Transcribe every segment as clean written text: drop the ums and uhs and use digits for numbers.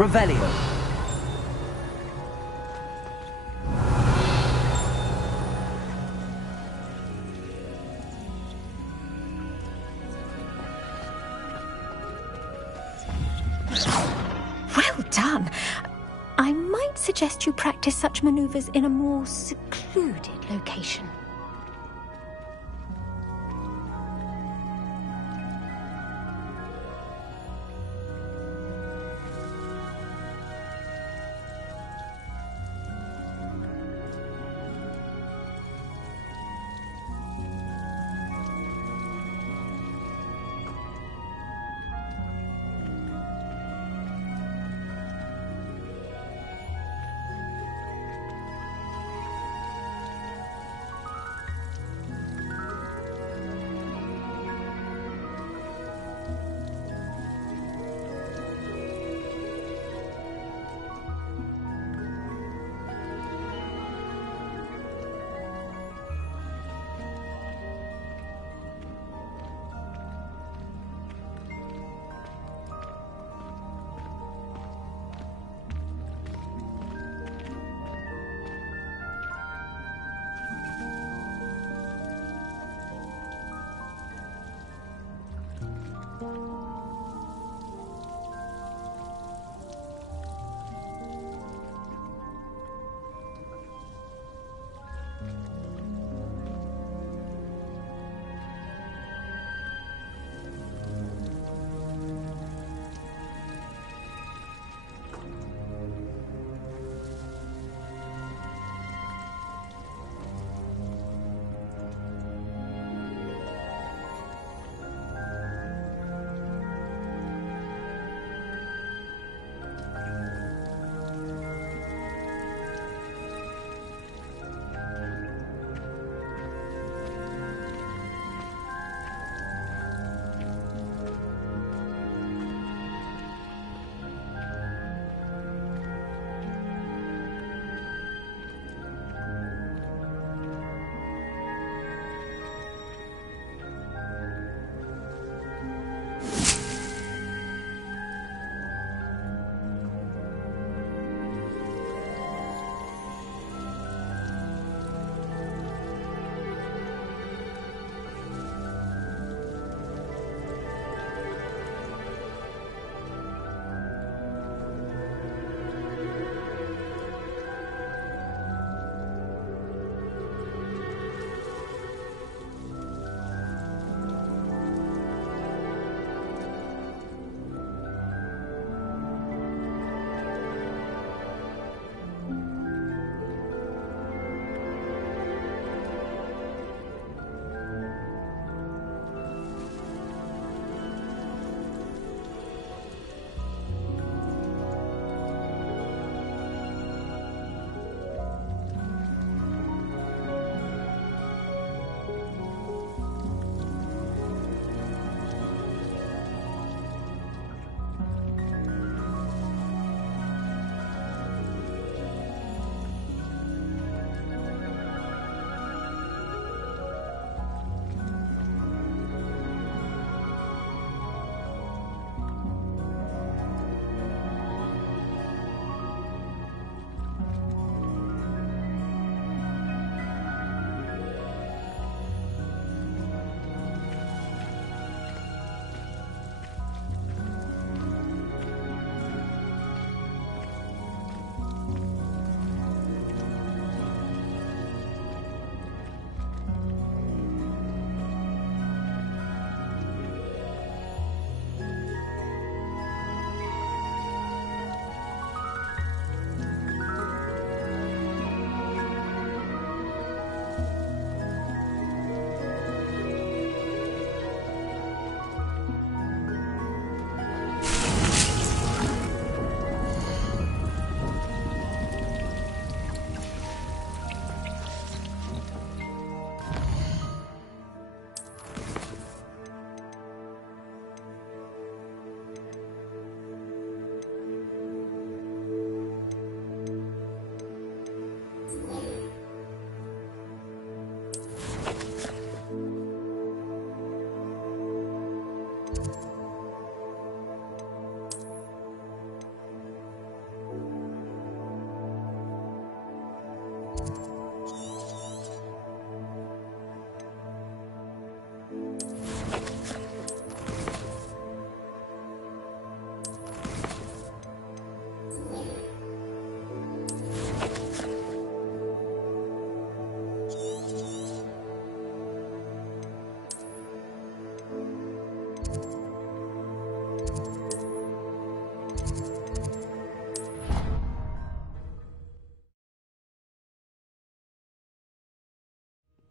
Revelio. Well done. I might suggest you practice such maneuvers in a more secluded location.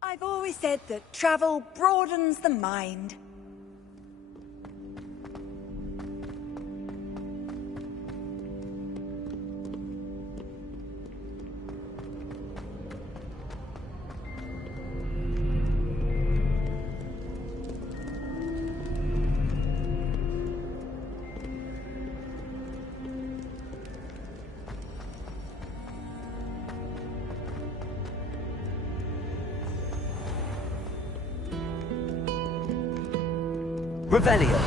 I've always said that travel broadens the mind. Revelio.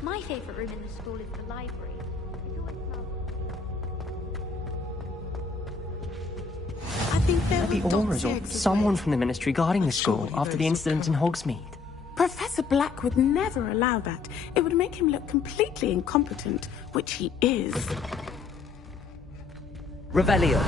My favourite room in the school is the library. It's always I think there The auras or someone from the Ministry guarding the school after the incident in Hogsmeade. Professor Black would never allow that. It would make him look completely incompetent, which he is. Revelio.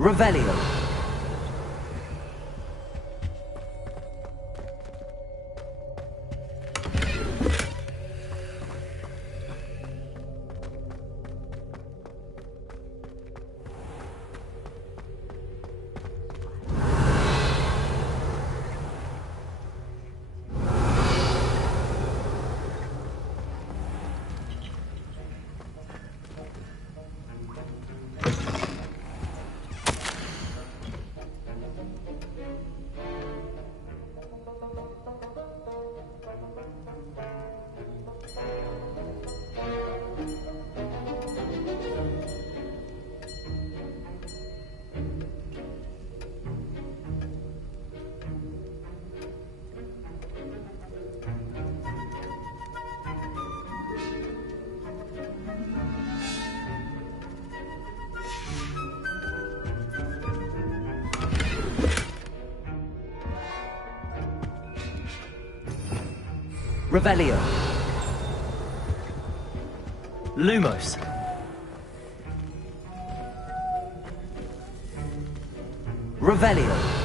Revelio. Revelio. Lumos. Revelio.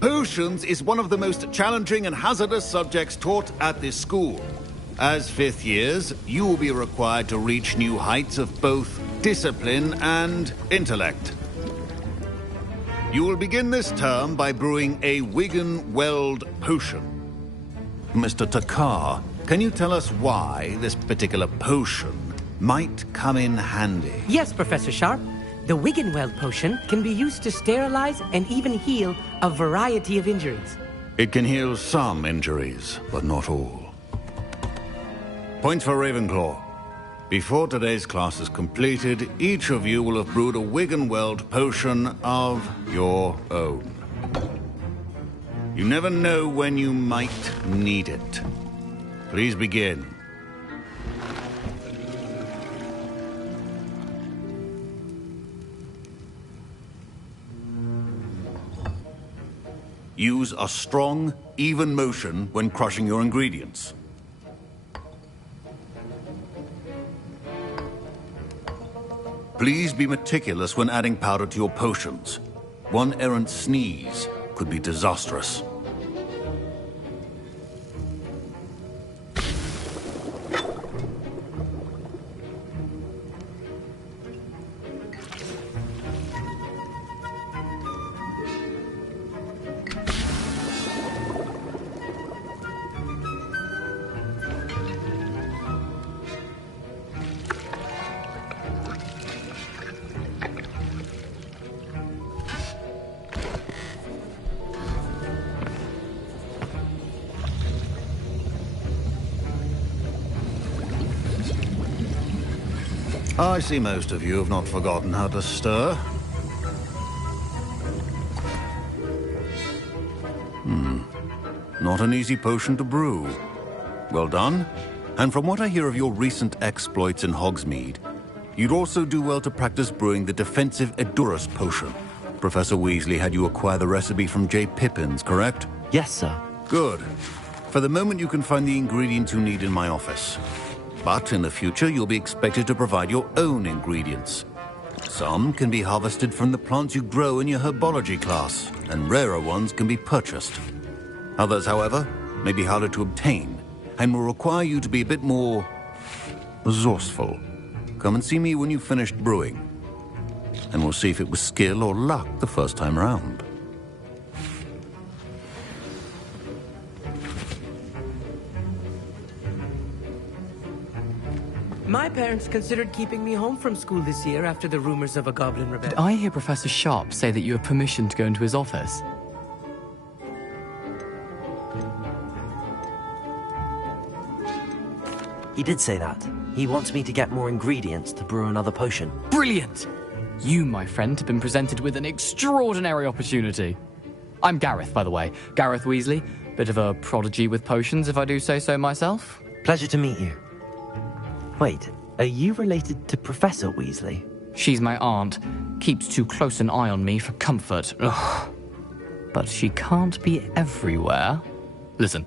Potions is one of the most challenging and hazardous subjects taught at this school. As fifth years, you will be required to reach new heights of both discipline and intellect. You will begin this term by brewing a Wigan-Weld potion. Mr. Takar, can you tell us why this particular potion might come in handy? Yes, Professor Sharp. The Wigan-Weld potion can be used to sterilize and even heal a variety of injuries. It can heal some injuries, but not all. Point for Ravenclaw. Before today's class is completed, each of you will have brewed a Wigan-Weld potion of your own. You never know when you might need it. Please begin. Use a strong, even motion when crushing your ingredients. Please be meticulous when adding powder to your potions. One errant sneeze could be disastrous. I see most of you have not forgotten how to stir. Not an easy potion to brew. Well done. And from what I hear of your recent exploits in Hogsmeade, you'd also do well to practice brewing the defensive Edurus potion. Professor Weasley had you acquire the recipe from J. Pippins, correct? Yes, sir. Good. For the moment, you can find the ingredients you need in my office. But in the future, you'll be expected to provide your own ingredients. Some can be harvested from the plants you grow in your herbology class, and rarer ones can be purchased. Others, however, may be harder to obtain, and will require you to be a bit more resourceful. Come and see me when you've finished brewing, and we'll see if it was skill or luck the first time round. My parents considered keeping me home from school this year after the rumors of a goblin rebellion. Did I hear Professor Sharp say that you have permission to go into his office? He did say that. He wants me to get more ingredients to brew another potion. Brilliant! You, my friend, have been presented with an extraordinary opportunity. I'm Gareth, by the way. Gareth Weasley. Bit of a prodigy with potions, if I do say so myself. Pleasure to meet you. Wait, are you related to Professor Weasley? She's my aunt. Keeps too close an eye on me for comfort. Ugh. But she can't be everywhere. Listen,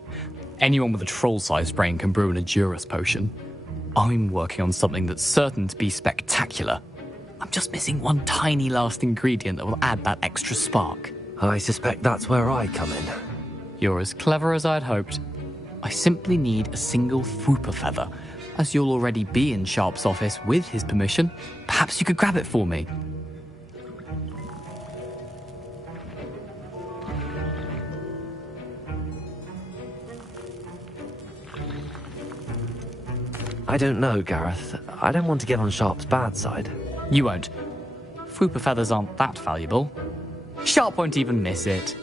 anyone with a troll-sized brain can brew an Edurus potion. I'm working on something that's certain to be spectacular. I'm just missing one tiny last ingredient that will add that extra spark. I suspect that's where I come in. You're as clever as I'd hoped. I simply need a single Fwooper feather. As you'll already be in Sharp's office with his permission, perhaps you could grab it for me. I don't know, Gareth. I don't want to get on Sharp's bad side. You won't. Fwooper feathers aren't that valuable. Sharp won't even miss it.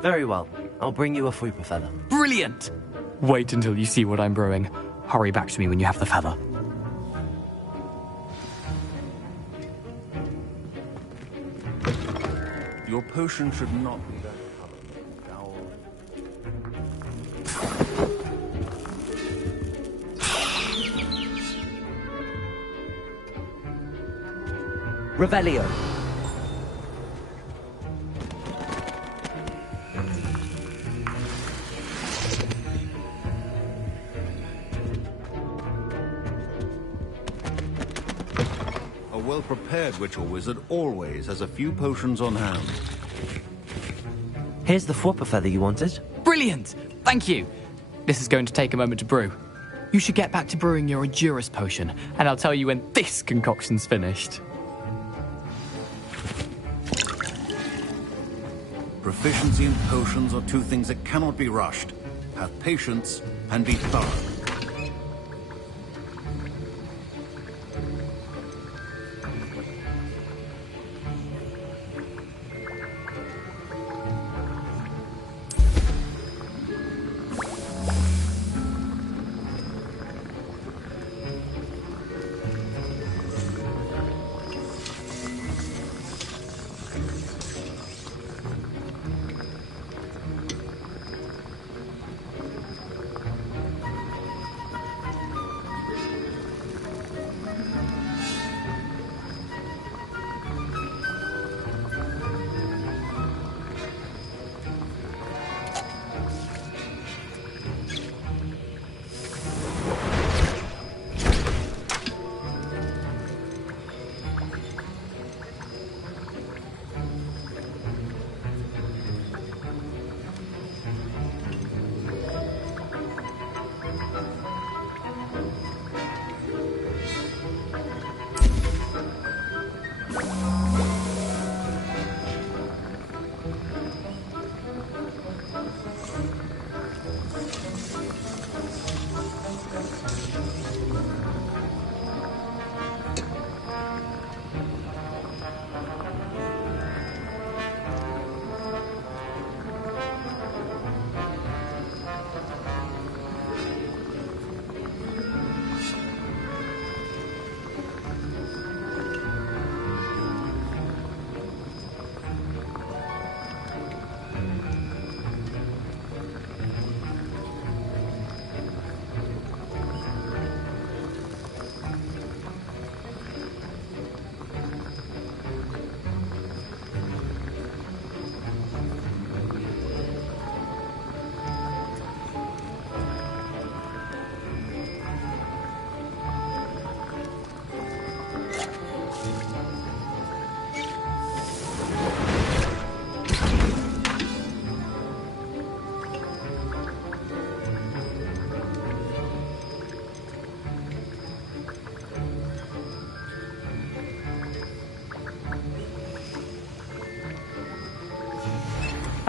Very well. I'll bring you a Fwooper feather. Brilliant! Wait until you see what I'm brewing. Hurry back to me when you have the feather. Your potion should not be that color. Revelio. A well-prepared witch or wizard always has a few potions on hand. Here's the Fwooper feather you wanted. Brilliant! Thank you! This is going to take a moment to brew. You should get back to brewing your Edurus potion, and I'll tell you when this concoction's finished. Proficiency in potions are two things that cannot be rushed. Have patience and be thorough.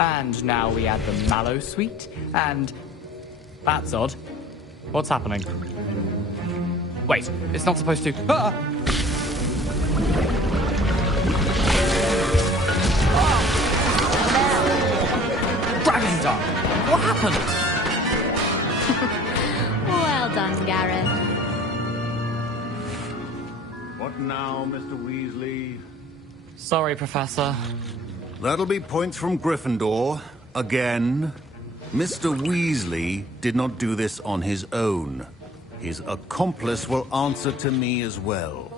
And now we add the mallow sweet, and... That's odd. What's happening? Wait, it's not supposed to... Ah! Dragon Dog! What happened? Well done, Gareth. What now, Mr. Weasley? Sorry, Professor. That'll be points from Gryffindor. Again. Mr. Weasley did not do this on his own. His accomplice will answer to me as well.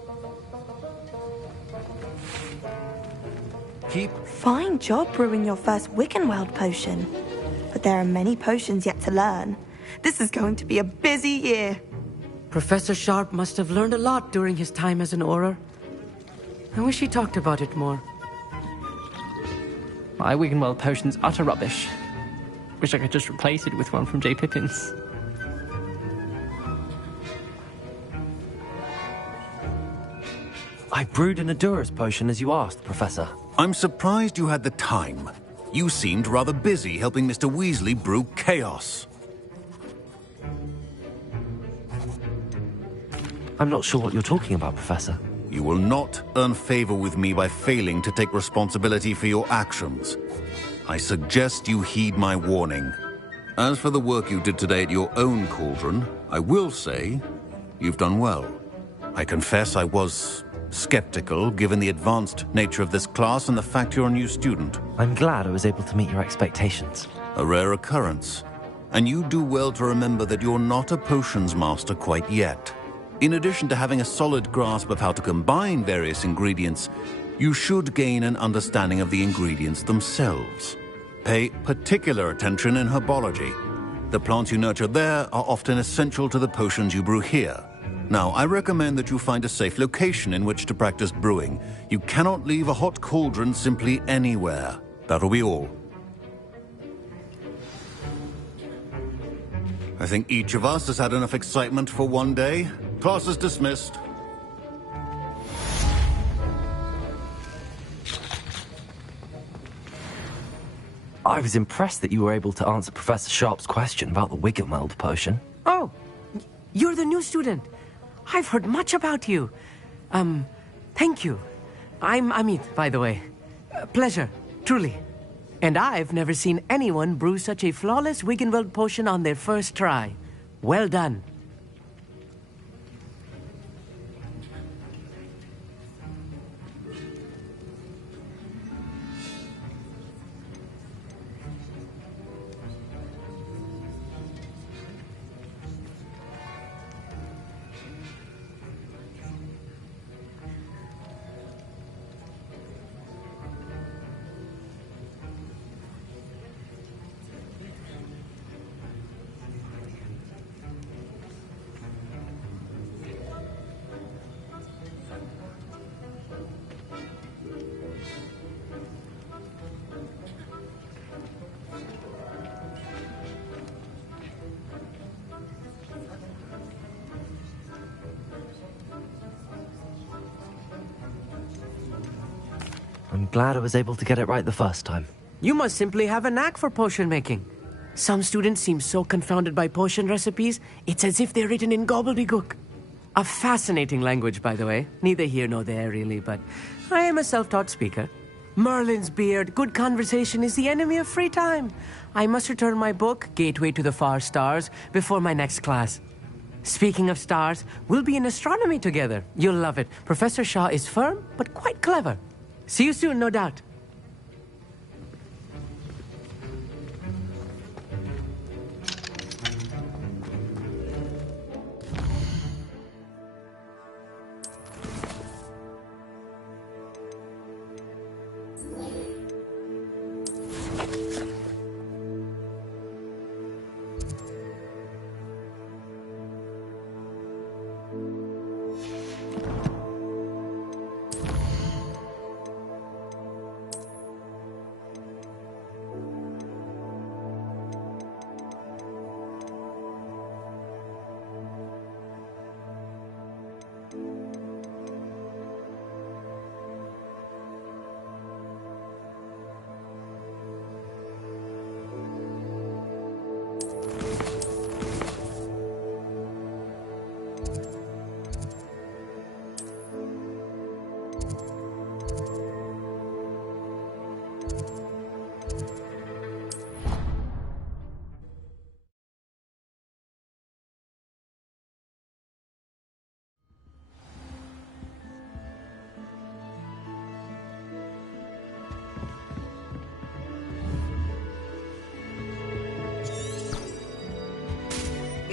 Keep... Fine job brewing your first Wiccanweld potion. But there are many potions yet to learn. This is going to be a busy year. Professor Sharp must have learned a lot during his time as an Auror. I wish he talked about it more. My Wiggenweld potion's utter rubbish. Wish I could just replace it with one from J. Pippin's. I brewed an Adura's potion as you asked, Professor. I'm surprised you had the time. You seemed rather busy helping Mr. Weasley brew chaos. I'm not sure what you're talking about, Professor. You will not earn favor with me by failing to take responsibility for your actions. I suggest you heed my warning. As for the work you did today at your own cauldron, I will say you've done well. I confess I was skeptical, given the advanced nature of this class and the fact you're a new student. I'm glad I was able to meet your expectations. A rare occurrence. And you do well to remember that you're not a potions master quite yet. In addition to having a solid grasp of how to combine various ingredients, you should gain an understanding of the ingredients themselves. Pay particular attention in herbology. The plants you nurture there are often essential to the potions you brew here. Now, I recommend that you find a safe location in which to practice brewing. You cannot leave a hot cauldron simply anywhere. That'll be all. I think each of us has had enough excitement for one day. Class is dismissed. I was impressed that you were able to answer Professor Sharp's question about the Wiggenweld potion. Oh, you're the new student. I've heard much about you. Thank you. I'm Amit, by the way. Pleasure, truly. And I've never seen anyone brew such a flawless Wiggenweld potion on their first try. Well done. I'm glad I was able to get it right the first time. You must simply have a knack for potion making. Some students seem so confounded by potion recipes, it's as if they're written in gobbledygook. A fascinating language, by the way. Neither here nor there, really, but I am a self-taught speaker. Merlin's beard, good conversation is the enemy of free time. I must return my book, Gateway to the Far Stars, before my next class. Speaking of stars, we'll be in astronomy together. You'll love it. Professor Shaw is firm, but quite clever. See you soon, no doubt.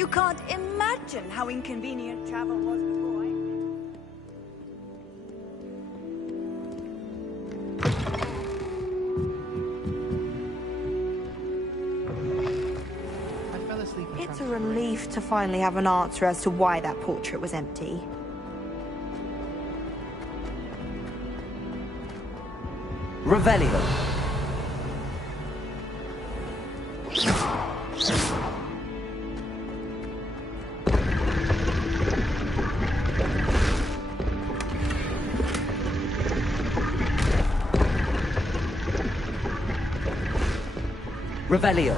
You can't imagine how inconvenient travel was before I fell asleep. It's a relief to finally have an answer as to why that portrait was empty. Revelio. Revelio.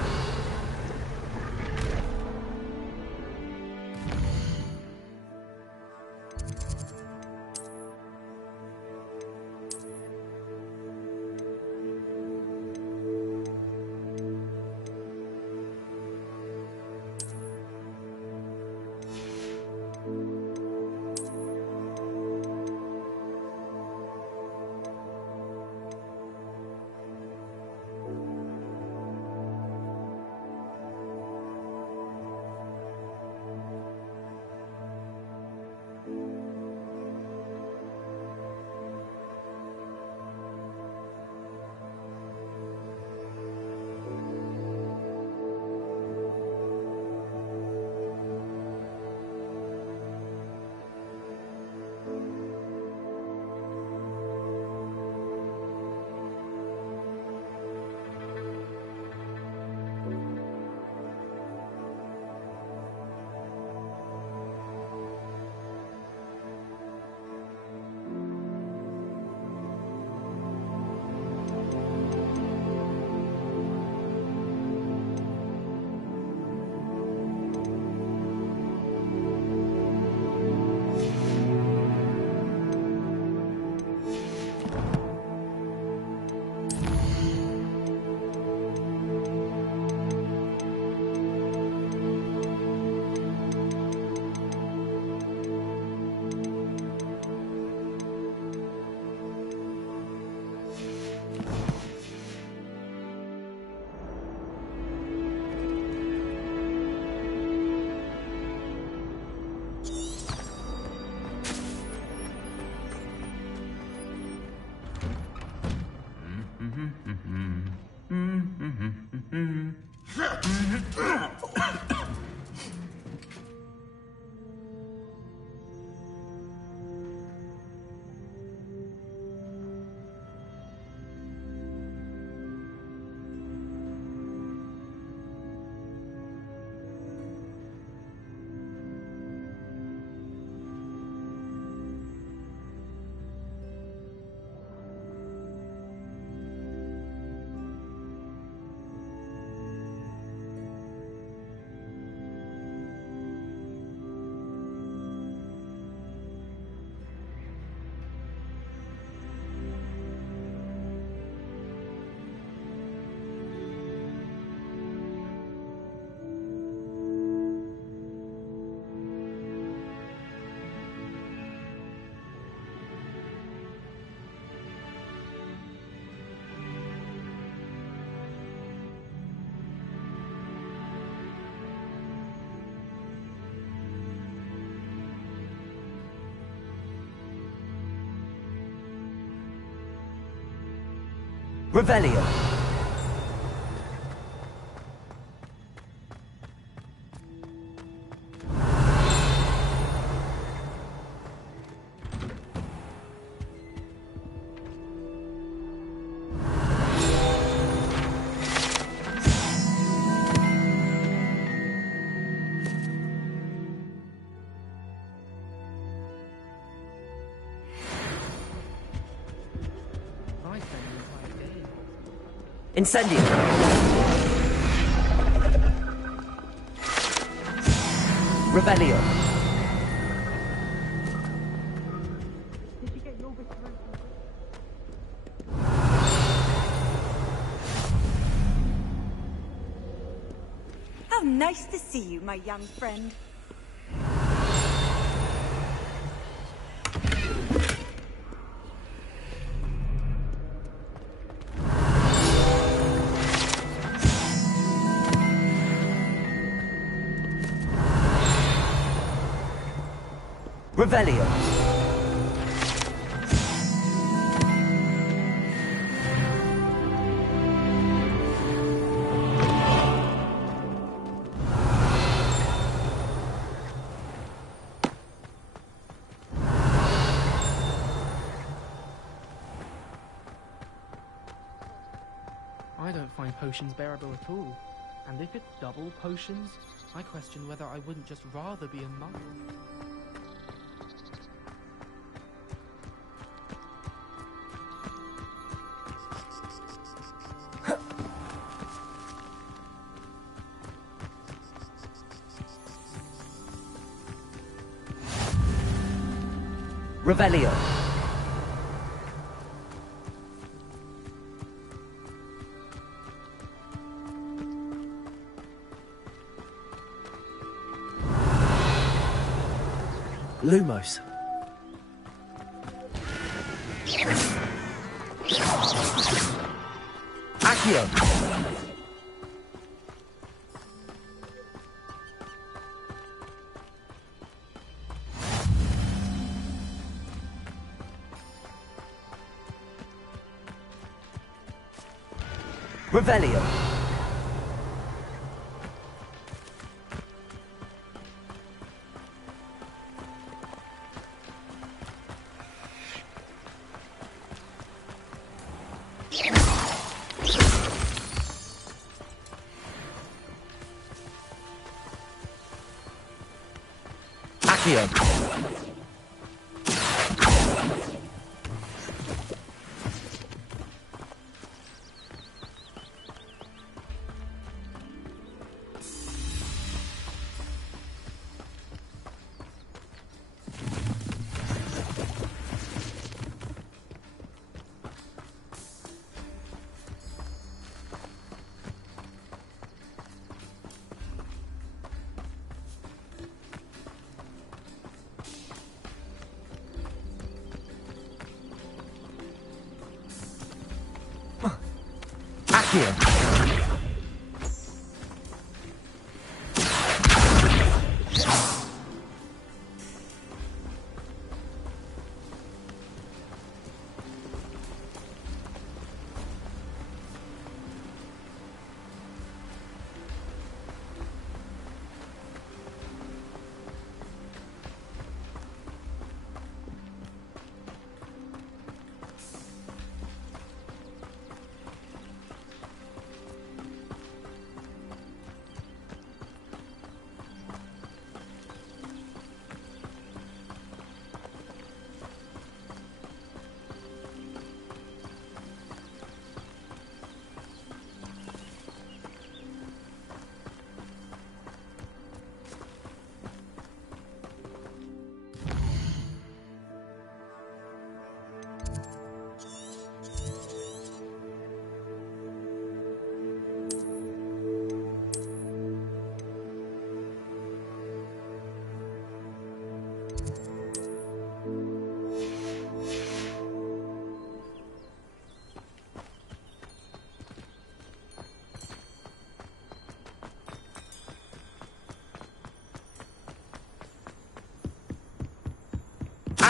Revelio. Incendio. Revelio. How nice to see you, my young friend. Revelio. I don't find potions bearable at all. And if it's double potions, I question whether I wouldn't just rather be a monk. Revelio. Lumos. Accio. Revelio. Accio. Accio.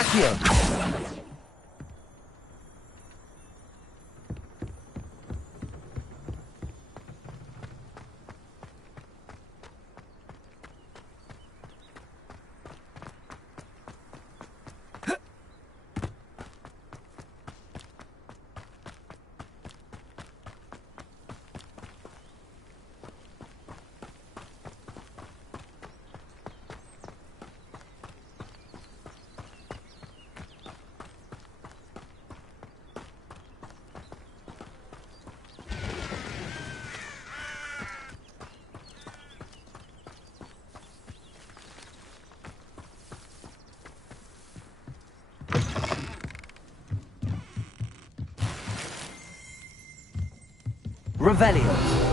Accio. Revelio.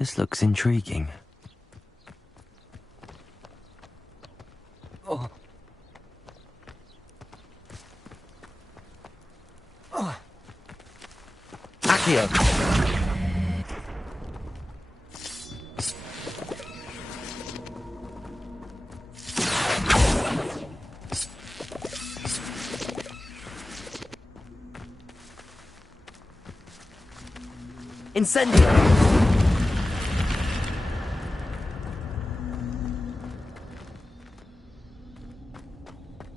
This looks intriguing. Accio. Incendio.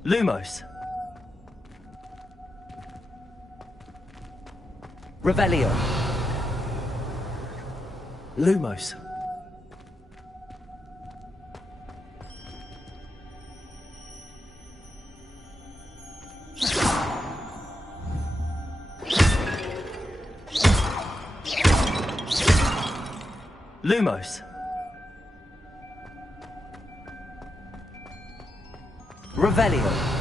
Lumos. Revelio. Lumos. Lumos. Revelio.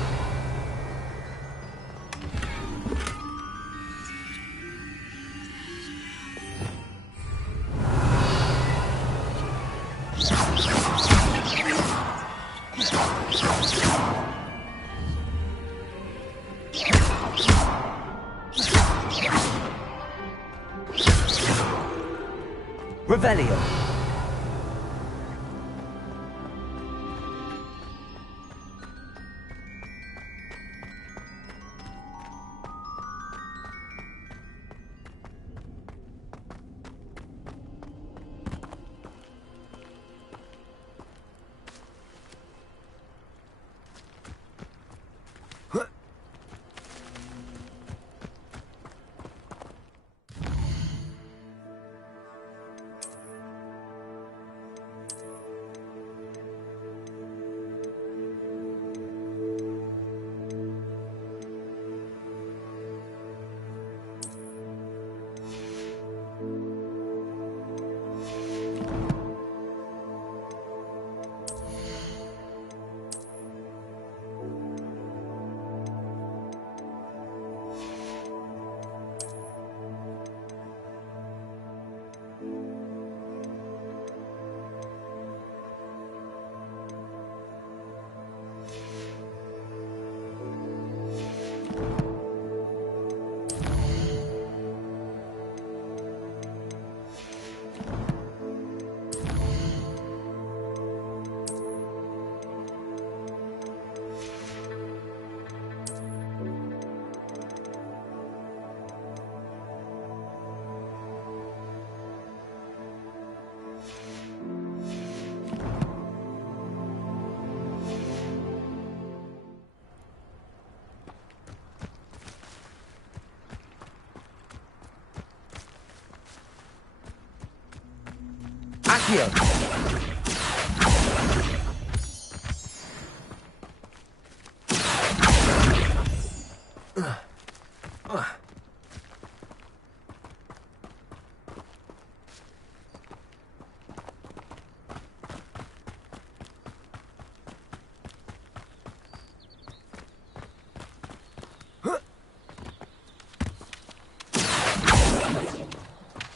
Revelio. Accio.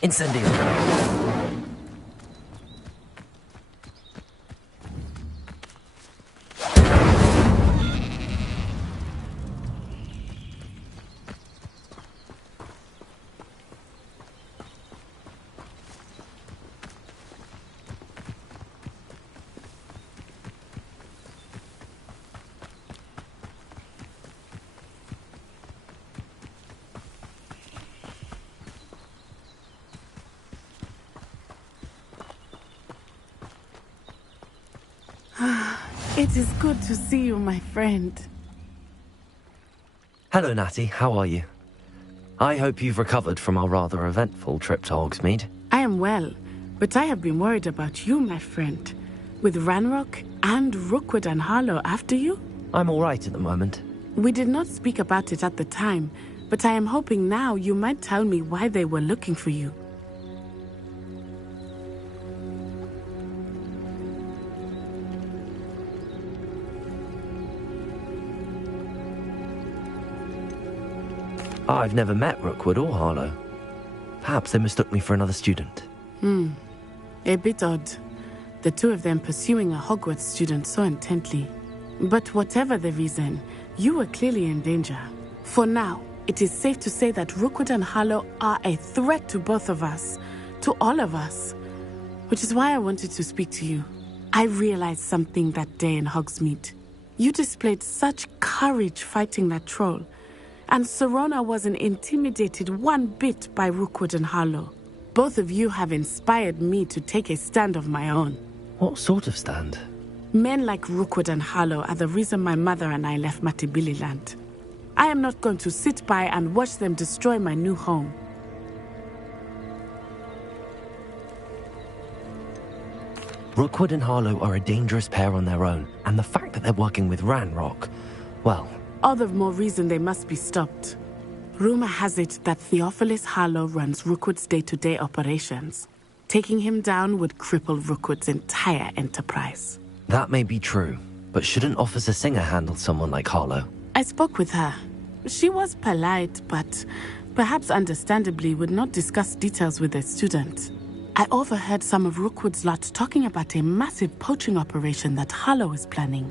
Incendio. It is good to see you, my friend. Hello, Natty. How are you? I hope you've recovered from our rather eventful trip to Hogsmeade. I am well, but I have been worried about you, my friend. With Ranrock and Rookwood and Harlow after you? I'm all right at the moment. We did not speak about it at the time, but I am hoping now you might tell me why they were looking for you. I've never met Rookwood or Harlow. Perhaps they mistook me for another student. A bit odd. The two of them pursuing a Hogwarts student so intently. But whatever the reason, you were clearly in danger. For now, it is safe to say that Rookwood and Harlow are a threat to both of us. To all of us. Which is why I wanted to speak to you. I realized something that day in Hogsmeade. You displayed such courage fighting that troll. And Serona wasn't intimidated one bit by Rookwood and Harlow. Both of you have inspired me to take a stand of my own. What sort of stand? Men like Rookwood and Harlow are the reason my mother and I left Matibili land. I am not going to sit by and watch them destroy my new home. Rookwood and Harlow are a dangerous pair on their own, and the fact that they're working with Ranrock, well... All the more reason they must be stopped. Rumor has it that Theophilus Harlow runs Rookwood's day-to-day operations. Taking him down would cripple Rookwood's entire enterprise. That may be true, but shouldn't Officer Singer handle someone like Harlow? I spoke with her. She was polite, but perhaps understandably would not discuss details with a student. I overheard some of Rookwood's lot talking about a massive poaching operation that Harlow is planning.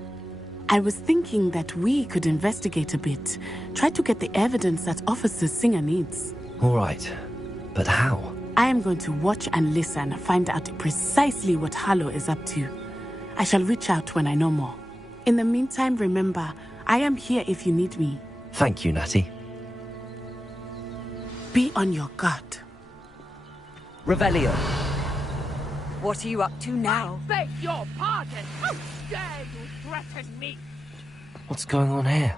I was thinking that we could investigate a bit, try to get the evidence that Officer Singer needs. All right, but how? I am going to watch and listen, find out precisely what Harlow is up to. I shall reach out when I know more. In the meantime, remember, I am here if you need me. Thank you, Natty. Be on your guard. Revelio. What are you up to now? I beg your pardon! How dare you threaten me? What's going on here?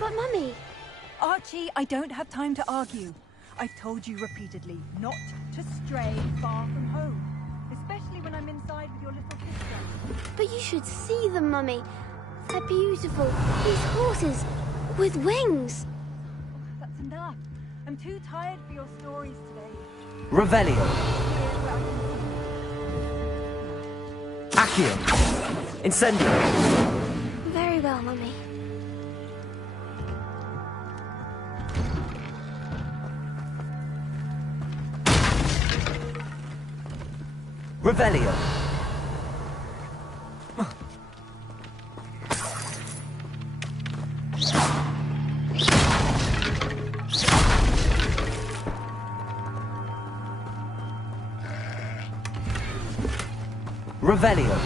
But Mummy... Archie, I don't have time to argue. I've told you repeatedly not to stray far from home. Especially when I'm inside with your little sister. But you should see them, Mummy. They're beautiful. These horses with wings. That's enough. I'm too tired for your stories today. Revelio. Accio. Incendio. Very well, Mummy. Revelio. Revelio.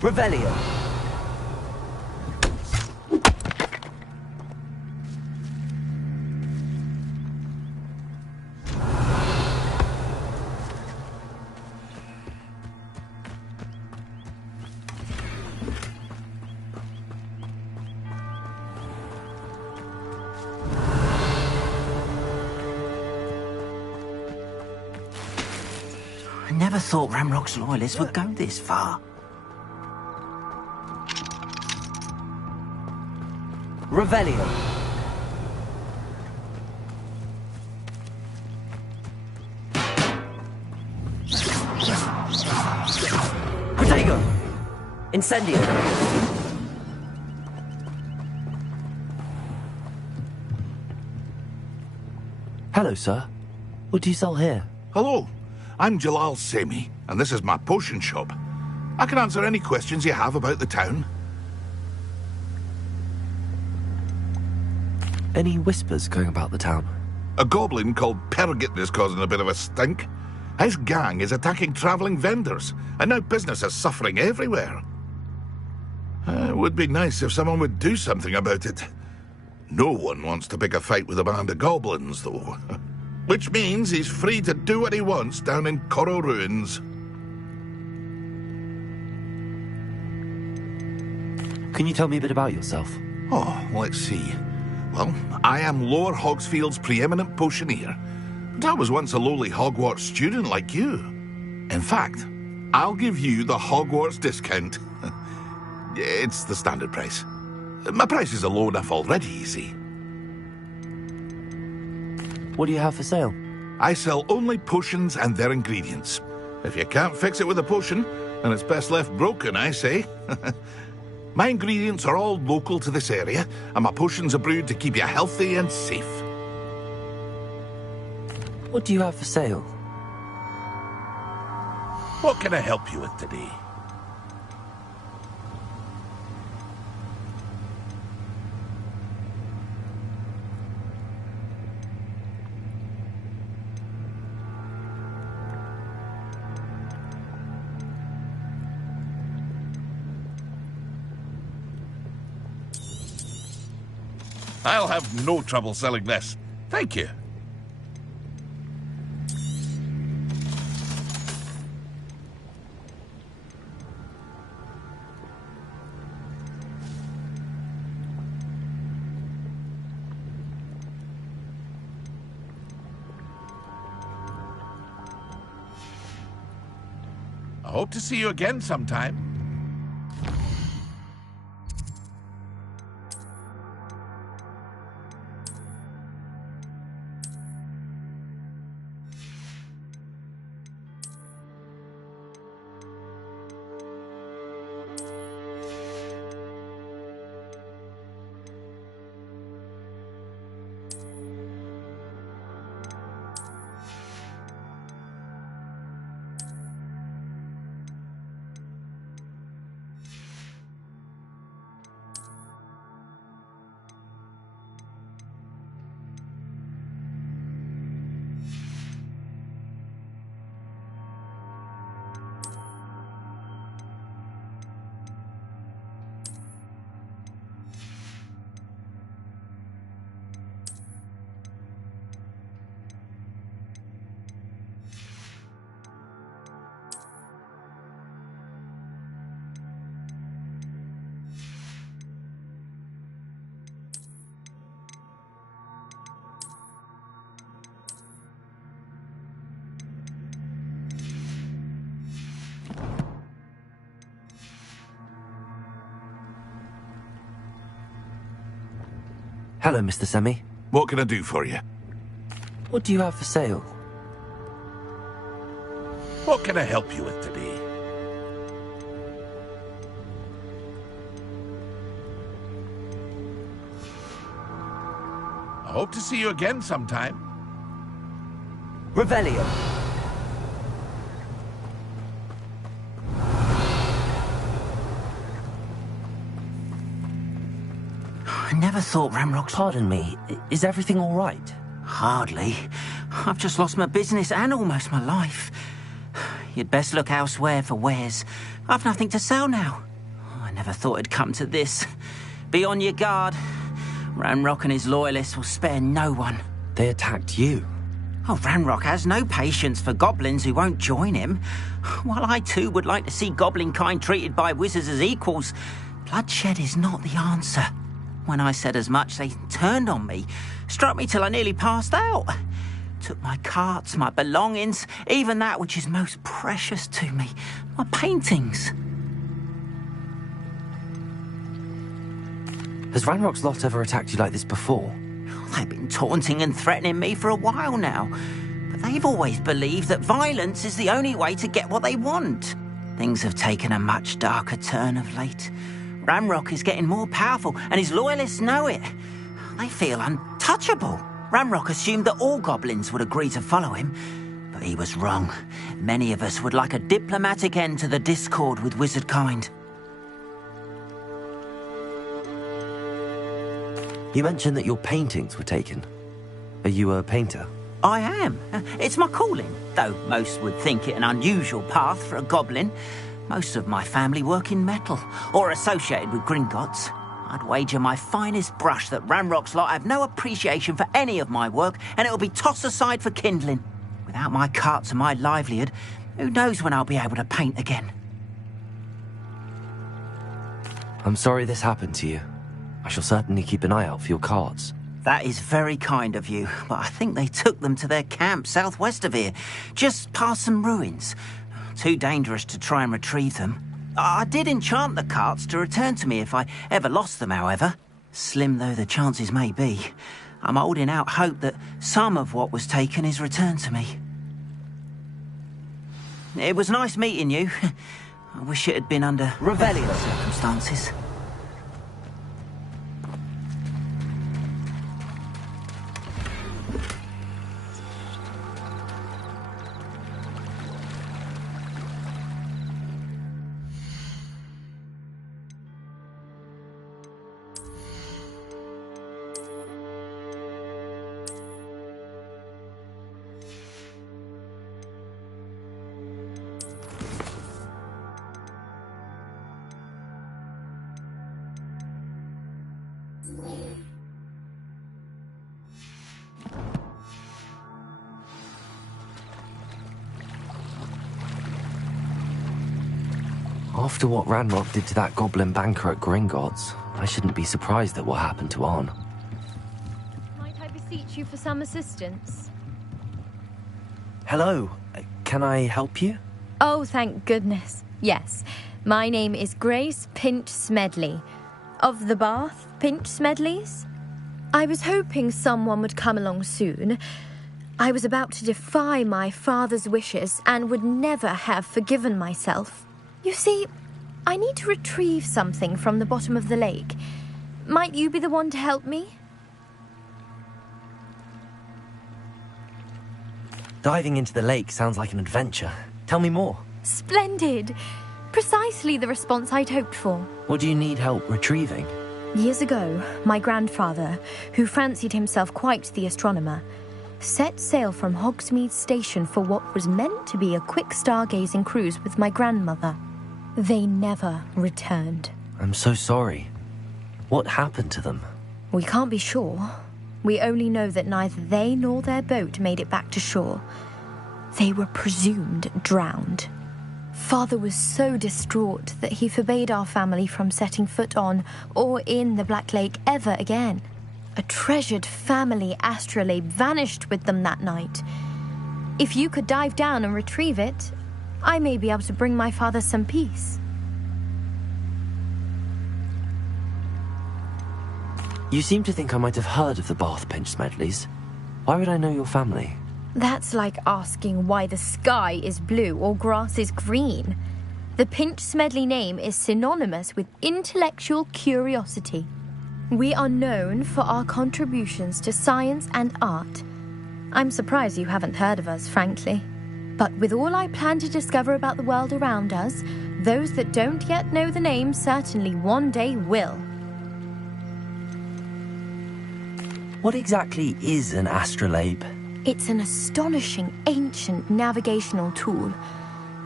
Revelio. I never thought Ramrock's loyalists would go this far. Revelio. Protego. Incendio. Hello, sir. What do you sell here? Hello. I'm Jalal Semi, and this is my potion shop. I can answer any questions you have about the town. Any whispers going about the town? A goblin called Pergit is causing a bit of a stink. His gang is attacking travelling vendors, and now business is suffering everywhere. It would be nice if someone would do something about it. No one wants to pick a fight with a band of goblins, though. Which means he's free to do what he wants down in Coral Ruins. Can you tell me a bit about yourself? Oh, let's see. Well, I am Lower Hogsfield's preeminent potioneer, but I was once a lowly Hogwarts student like you. In fact, I'll give you the Hogwarts discount. It's the standard price. My prices are low enough already, you see. What do you have for sale? I sell only potions and their ingredients. If you can't fix it with a potion, then it's best left broken, I say. My ingredients are all local to this area, and my potions are brewed to keep you healthy and safe. What do you have for sale? What can I help you with today? I'll have no trouble selling this. Thank you. I hope to see you again sometime. Hello, Mr. Semi. What can I do for you? What do you have for sale? What can I help you with today? I hope to see you again sometime. Revelio. I never thought Ramrock's... Pardon me, is everything all right? Hardly. I've just lost my business and almost my life. You'd best look elsewhere for wares. I've nothing to sell now. I never thought it'd come to this. Be on your guard. Ranrock and his loyalists will spare no one. They attacked you. Oh, Ranrock has no patience for goblins who won't join him. While I too would like to see goblin kind treated by wizards as equals, bloodshed is not the answer. When I said as much, they turned on me, struck me till I nearly passed out. Took my carts, my belongings, even that which is most precious to me, my paintings. Has Ranrock's lot ever attacked you like this before? They've been taunting and threatening me for a while now, but they've always believed that violence is the only way to get what they want. Things have taken a much darker turn of late. Ranrock is getting more powerful, and his loyalists know it. They feel untouchable. Ranrock assumed that all goblins would agree to follow him, but he was wrong. Many of us would like a diplomatic end to the discord with wizard kind. You mentioned that your paintings were taken. Are you a painter? I am. It's my calling, though most would think it an unusual path for a goblin. Most of my family work in metal, or associated with Gringotts. I'd wager my finest brush that Ranrock's lot have no appreciation for any of my work, and it'll be tossed aside for kindling. Without my carts and my livelihood, who knows when I'll be able to paint again? I'm sorry this happened to you. I shall certainly keep an eye out for your carts. That is very kind of you, but I think they took them to their camp southwest of here, just past some ruins. Too dangerous to try and retrieve them. I did enchant the carts to return to me if I ever lost them, however. Slim though the chances may be, I'm holding out hope that some of what was taken is returned to me. It was nice meeting you. I wish it had been under Revelio circumstances. After what Ranrock did to that goblin banker at Gringotts, I shouldn't be surprised at what happened to Arn. Might I beseech you for some assistance? Hello, can I help you? Oh, thank goodness. Yes. My name is Grace Pinch Smedley. Of the Bath Pinch Smedleys? I was hoping someone would come along soon. I was about to defy my father's wishes and would never have forgiven myself. You see, I need to retrieve something from the bottom of the lake. Might you be the one to help me? Diving into the lake sounds like an adventure. Tell me more. Splendid! Precisely the response I'd hoped for. What do you need help retrieving? Years ago, my grandfather, who fancied himself quite the astronomer, set sail from Hogsmeade Station for what was meant to be a quick stargazing cruise with my grandmother. They never returned. I'm so sorry. What happened to them? We can't be sure. We only know that neither they nor their boat made it back to shore. They were presumed drowned. Father was so distraught that he forbade our family from setting foot on or in the Black Lake ever again. A treasured family astrolabe vanished with them that night. If you could dive down and retrieve it, I may be able to bring my father some peace. You seem to think I might have heard of the Bath Pinch Smedleys. Why would I know your family? That's like asking why the sky is blue or grass is green. The Pinch Smedley name is synonymous with intellectual curiosity. We are known for our contributions to science and art. I'm surprised you haven't heard of us, frankly. But with all I plan to discover about the world around us, those that don't yet know the name certainly one day will. What exactly is an astrolabe? It's an astonishing ancient navigational tool.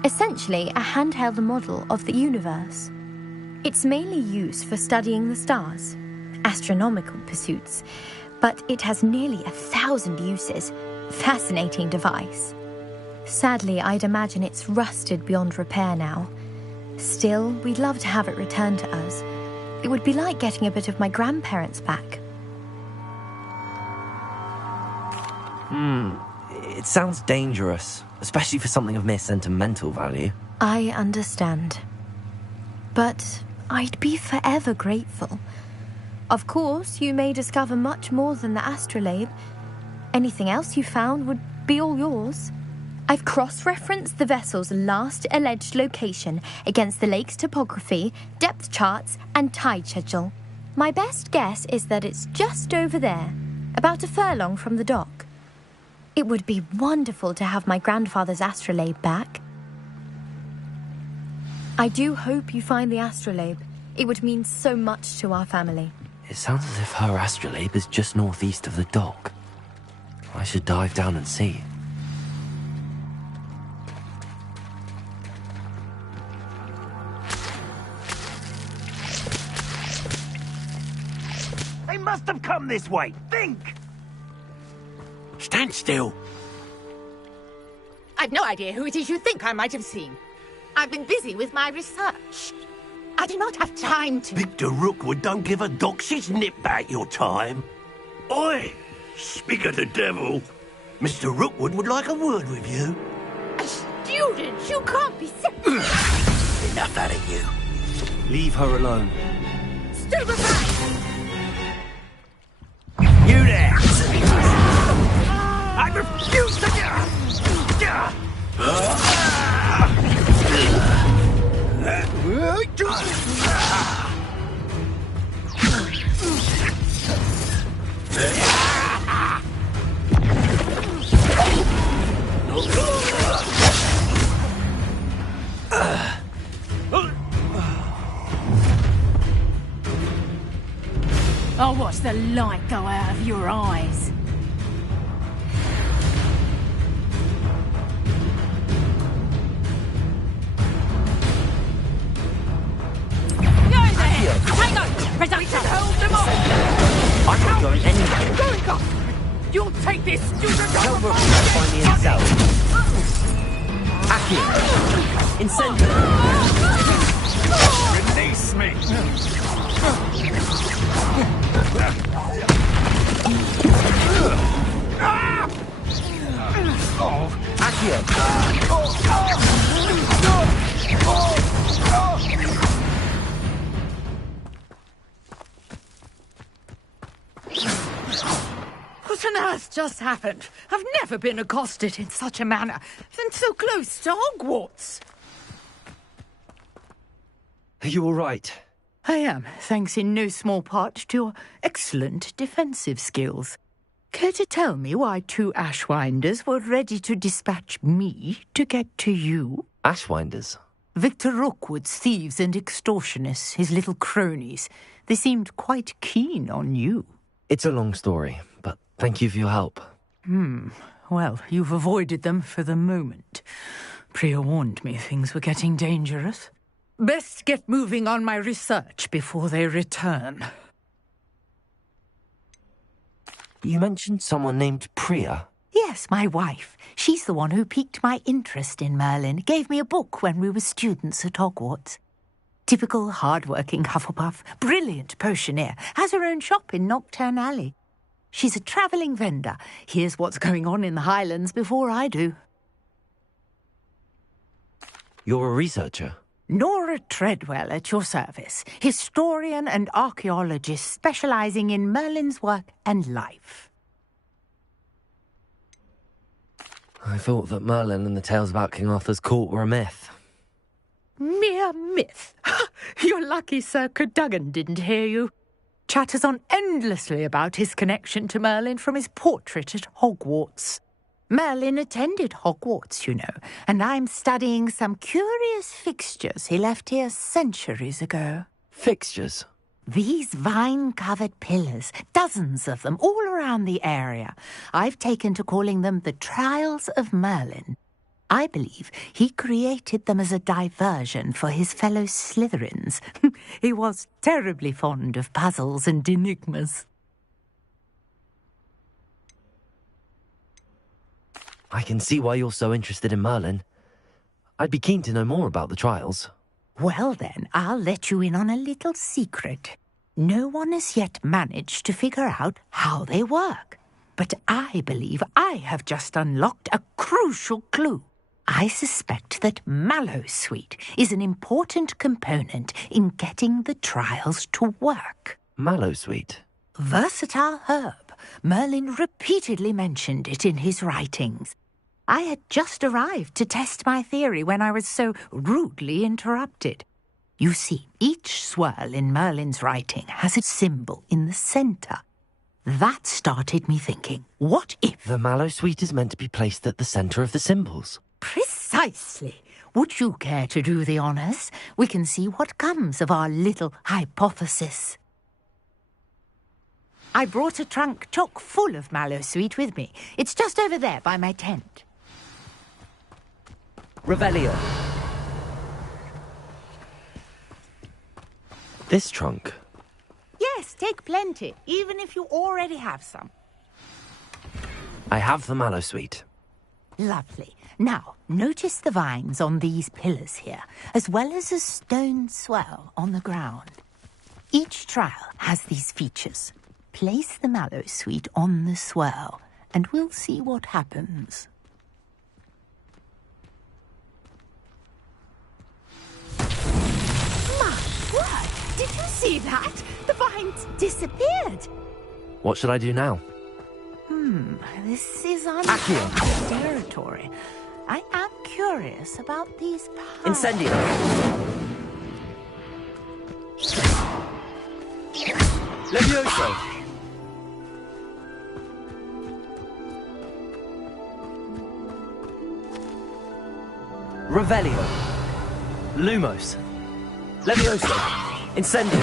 Essentially a handheld model of the universe. It's mainly used for studying the stars, astronomical pursuits, but it has nearly 1,000 uses. Fascinating device. Sadly, I'd imagine it's rusted beyond repair now. Still, we'd love to have it returned to us. It would be like getting a bit of my grandparents back. It sounds dangerous, especially for something of mere sentimental value. I understand. But I'd be forever grateful. Of course, you may discover much more than the astrolabe. Anything else you found would be all yours. I've cross-referenced the vessel's last alleged location against the lake's topography, depth charts, and tide schedule. My best guess is that it's just over there, about a furlong from the dock. It would be wonderful to have my grandfather's astrolabe back. I do hope you find the astrolabe. It would mean so much to our family. It sounds as if her astrolabe is just northeast of the dock. I should dive down and see. They must have come this way. Think! Stand still. I've no idea who it is you think I might have seen. I've been busy with my research. I do not have time to... Victor Rookwood don't give a doxy's nip back your time. Oi! Speak of the devil. Mr. Rookwood would like a word with you. A student? You can't be... enough out of you. Leave her alone. Stupefy! You there! I refuse to I'll watch the light go out of your eyes. Hang on! Reduction! Hold them off! I'm not going anywhere. Going off! You'll take this student Tell Rook to find me himself. Accio! Incendio! Release me! What on earth just happened? I've never been accosted in such a manner, and so close to Hogwarts. Are you all right? I am, thanks in no small part to your excellent defensive skills. Care to tell me why two Ashwinders were ready to dispatch me to get to you? Ashwinders? Victor Rookwood's thieves and extortionists, his little cronies. They seemed quite keen on you. It's a long story, but thank you for your help. Well, you've avoided them for the moment. Priya warned me things were getting dangerous. Best get moving on my research before they return. You mentioned someone named Priya. Yes, my wife. She's the one who piqued my interest in Merlin, gave me a book when we were students at Hogwarts. Typical hard-working Hufflepuff, brilliant potioneer, has her own shop in Nocturne Alley. She's a travelling vendor. Hears what's going on in the Highlands before I do. You're a researcher? Nora Treadwell at your service, historian and archaeologist specialising in Merlin's work and life. I thought that Merlin and the tales about King Arthur's court were a myth. Mere myth. You're lucky Sir Cadogan didn't hear you. Chatters on endlessly about his connection to Merlin from his portrait at Hogwarts. Merlin attended Hogwarts, you know, and I'm studying some curious fixtures he left here centuries ago. Fixtures? These vine-covered pillars, dozens of them, all around the area. I've taken to calling them the Trials of Merlin. I believe he created them as a diversion for his fellow Slytherins. He was terribly fond of puzzles and enigmas. I can see why you're so interested in Merlin. I'd be keen to know more about the trials. Well then, I'll let you in on a little secret. No one has yet managed to figure out how they work. But I believe I have just unlocked a crucial clue. I suspect that Mallowsweet is an important component in getting the trials to work. Mallowsweet? Versatile herb. Merlin repeatedly mentioned it in his writings. I had just arrived to test my theory when I was so rudely interrupted. You see, each swirl in Merlin's writing has a symbol in the centre. That started me thinking, what if... The Mallowsweet is meant to be placed at the centre of the symbols. Precisely. Would you care to do the honours? We can see what comes of our little hypothesis. I brought a trunk chock full of Mallowsweet with me. It's just over there by my tent. Revelio. This trunk? Yes, take plenty, even if you already have some. I have the Mallowsweet. Lovely. Now, notice the vines on these pillars here, as well as a stone swell on the ground. Each trial has these features. Place the Mallowsweet on the swirl, and we'll see what happens. See that? The vines disappeared. What should I do now? This is Accio. uncharted territory. I am curious about these powers. Incendio. Levioso. Revelio. Lumos. Levioso. Incendio.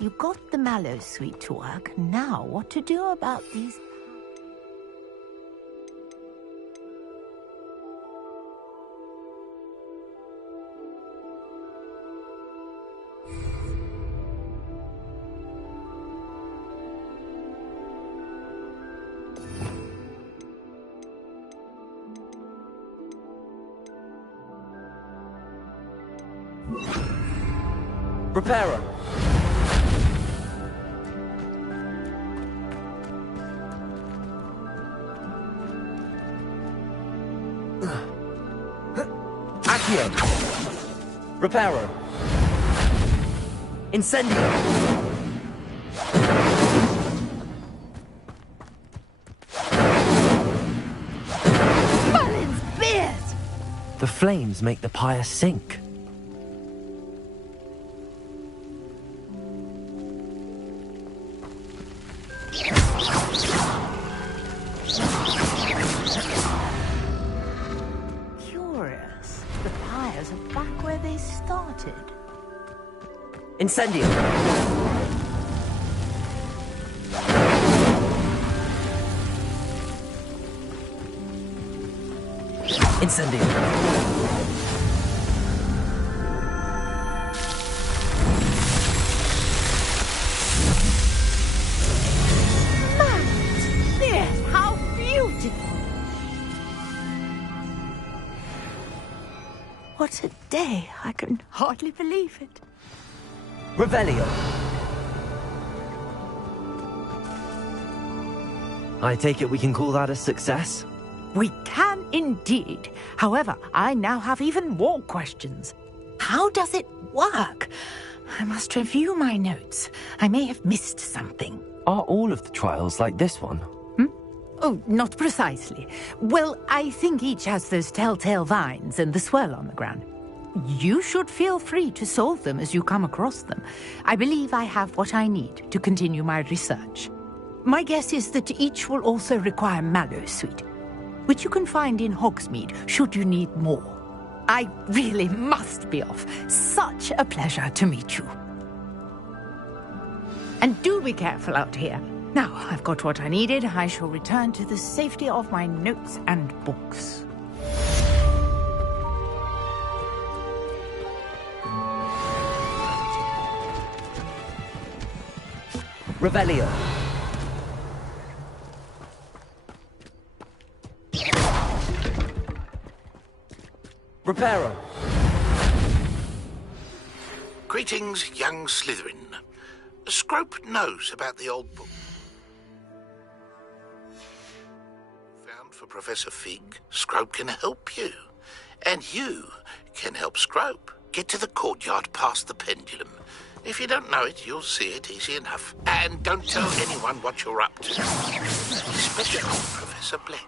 You got the mallow sweet to work. Now, what to do about these? Reparo. Accio. Reparo. Incendio. Merlin's beard! The flames make the pyre sink. Curious. The pyres are back where they started. Incendio. Incendio. Yes, how beautiful! What a day! I can hardly believe it. Revelio. I take it we can call that a success? We can indeed. However, I now have even more questions. How does it work? I must review my notes. I may have missed something. Are all of the trials like this one? Oh, not precisely. Well, I think each has those telltale vines and the swirl on the ground. You should feel free to solve them as you come across them. I believe I have what I need to continue my research. My guess is that each will also require mallow sweet, which you can find in Hogsmeade should you need more. I really must be off. Such a pleasure to meet you. And do be careful out here. Now, I've got what I needed. I shall return to the safety of my notes and books. Revelio. Reparo. Greetings, young Slytherin. Scrope knows about the old book. Found for Professor Fig, Scrope can help you. And you can help Scrope. Get to the courtyard past the pendulum. If you don't know it, you'll see it easy enough. And don't tell anyone what you're up to. Especially Professor Black.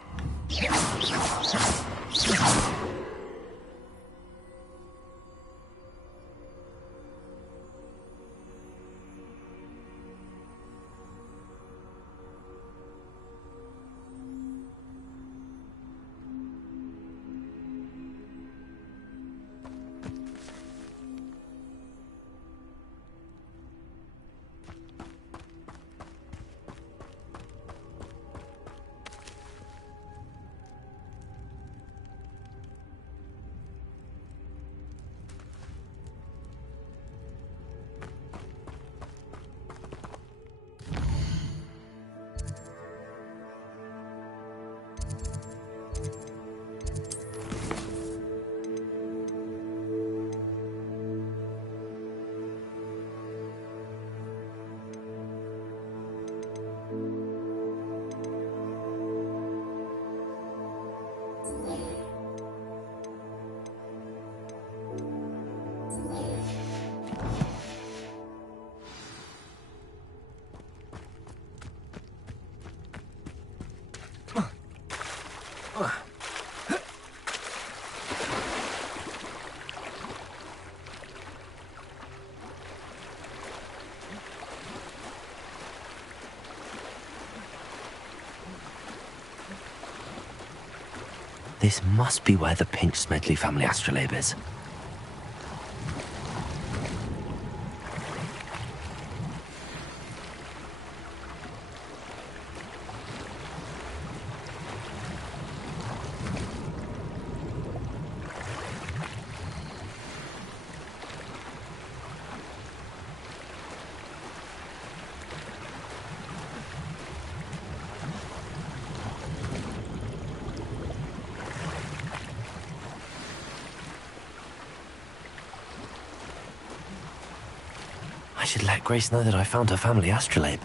This must be where the Pinch Smedley family astrolabe is. I should let Grace know that I found her family astrolabe.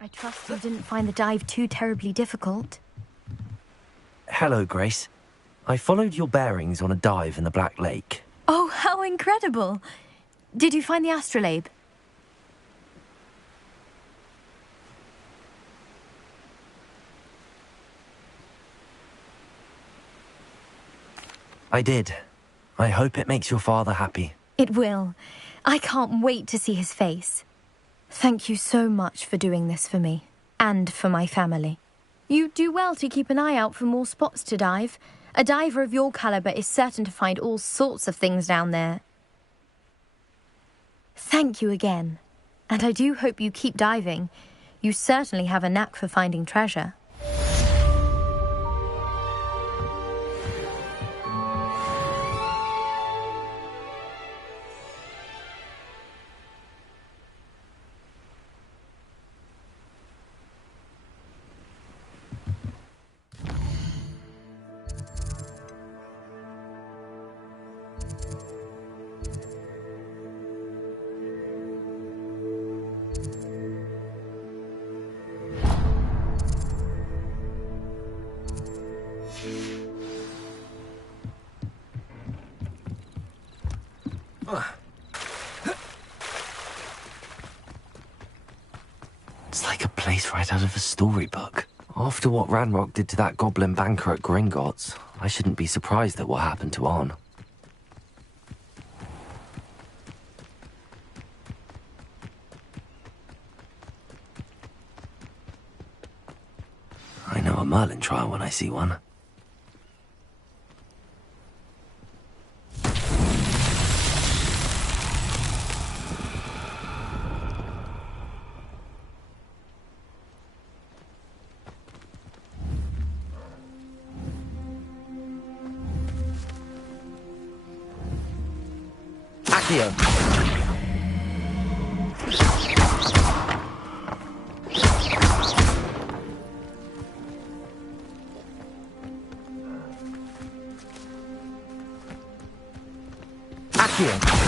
I trust you didn't find the dive too terribly difficult. Hello, Grace. I followed your bearings on a dive in the Black Lake. Oh, how incredible! Did you find the astrolabe? I did. I hope it makes your father happy. It will. I can't wait to see his face. Thank you so much for doing this for me, and for my family. You do well to keep an eye out for more spots to dive. A diver of your caliber is certain to find all sorts of things down there. Thank you again, and I do hope you keep diving. You certainly have a knack for finding treasure. It's like a place right out of a storybook. After what Ranrock did to that goblin banker at Gringotts, I shouldn't be surprised at what happened to Arn. I know a Merlin trial when I see one. Accio. Accio.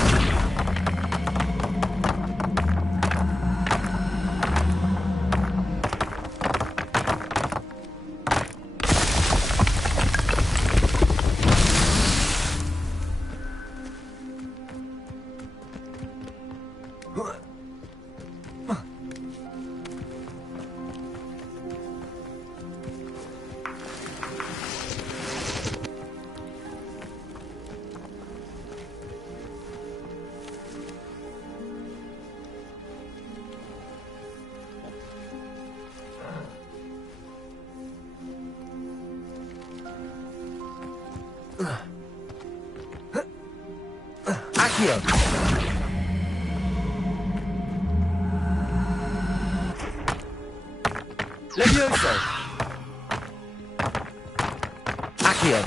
Accio. Levioso. Accio.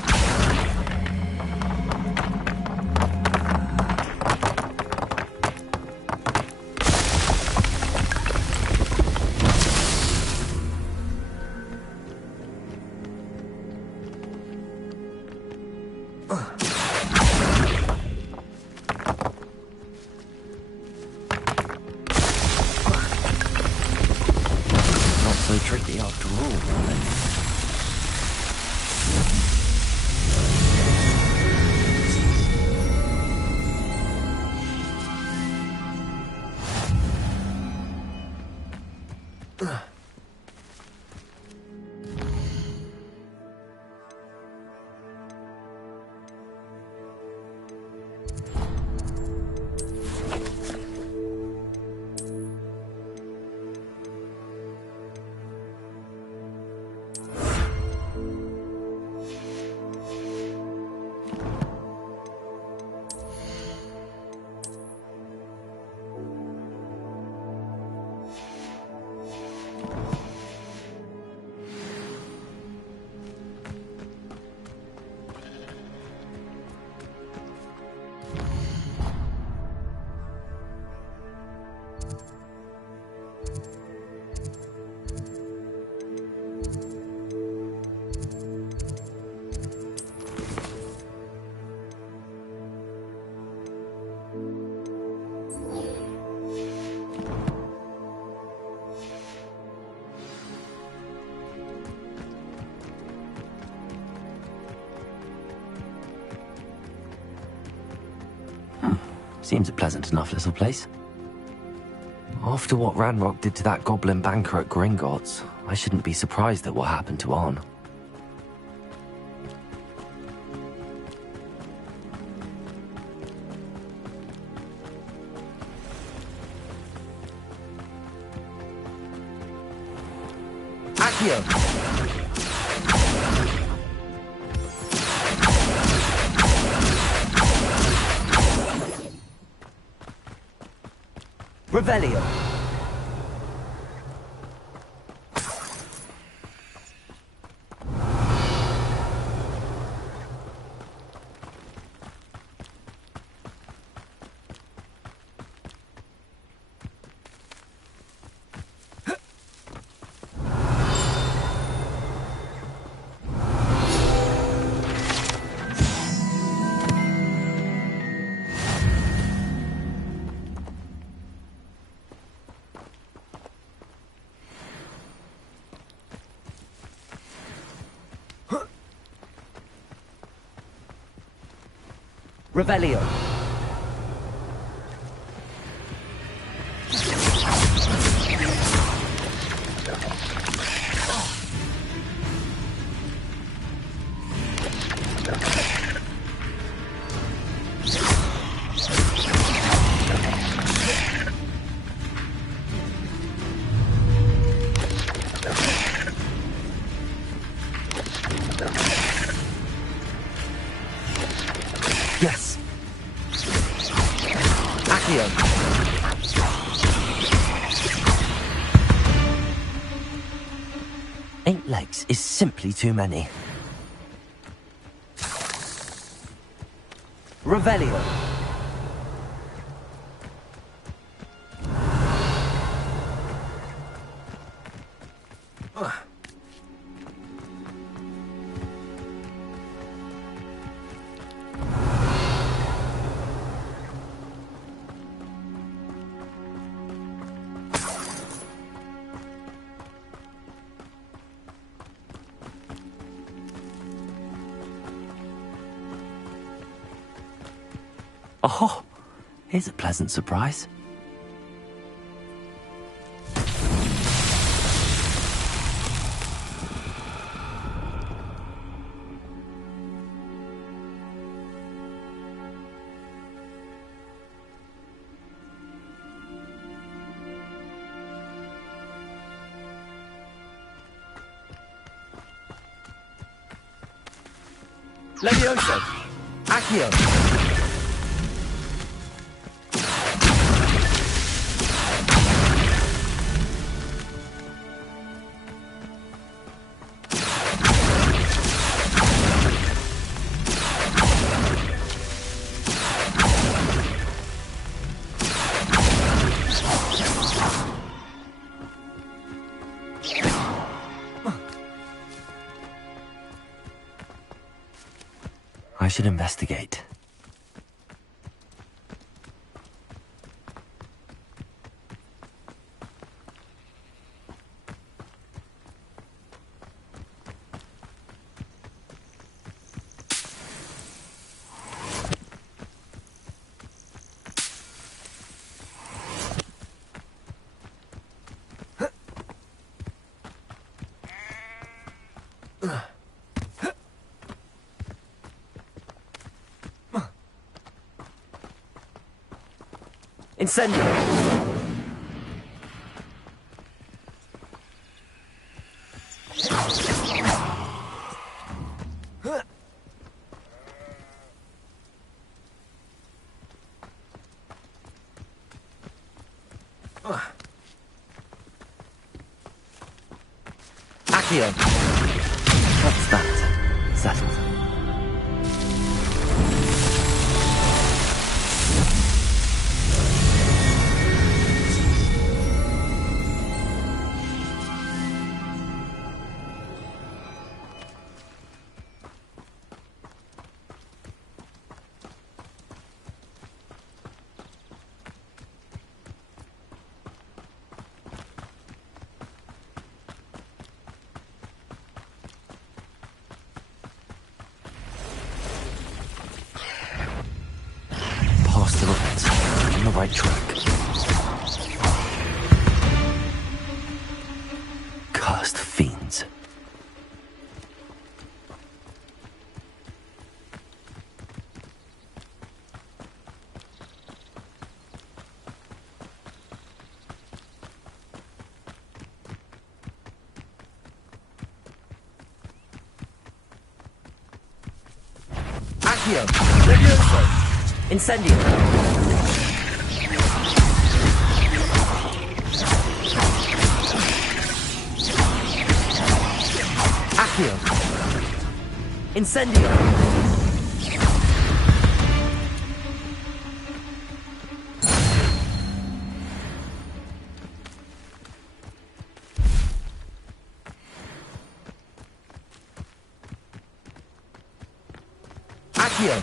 Not so tricky after all, Merlin. Seems a pleasant enough little place. After what Ranrock did to that goblin banker at Gringotts, I shouldn't be surprised at what happened to Arn. Accio. Revelio. Revelio. Accio. 8 legs is simply too many. Revelio. Oh, here's a pleasant surprise. Levioso. Accio. I should investigate. Incendio. Accio. What's that? Settled. Past the rocket. On the right track. Cursed fiends. Accio. Levioso. Incendio. Accio. Incendio. Accio.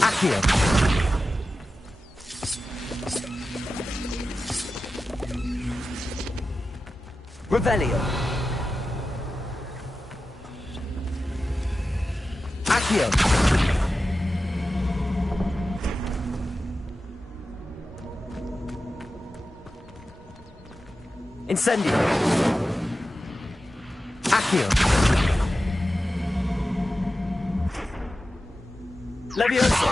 Accio. Revelio. Accio. Incendio. Accio. Levioso.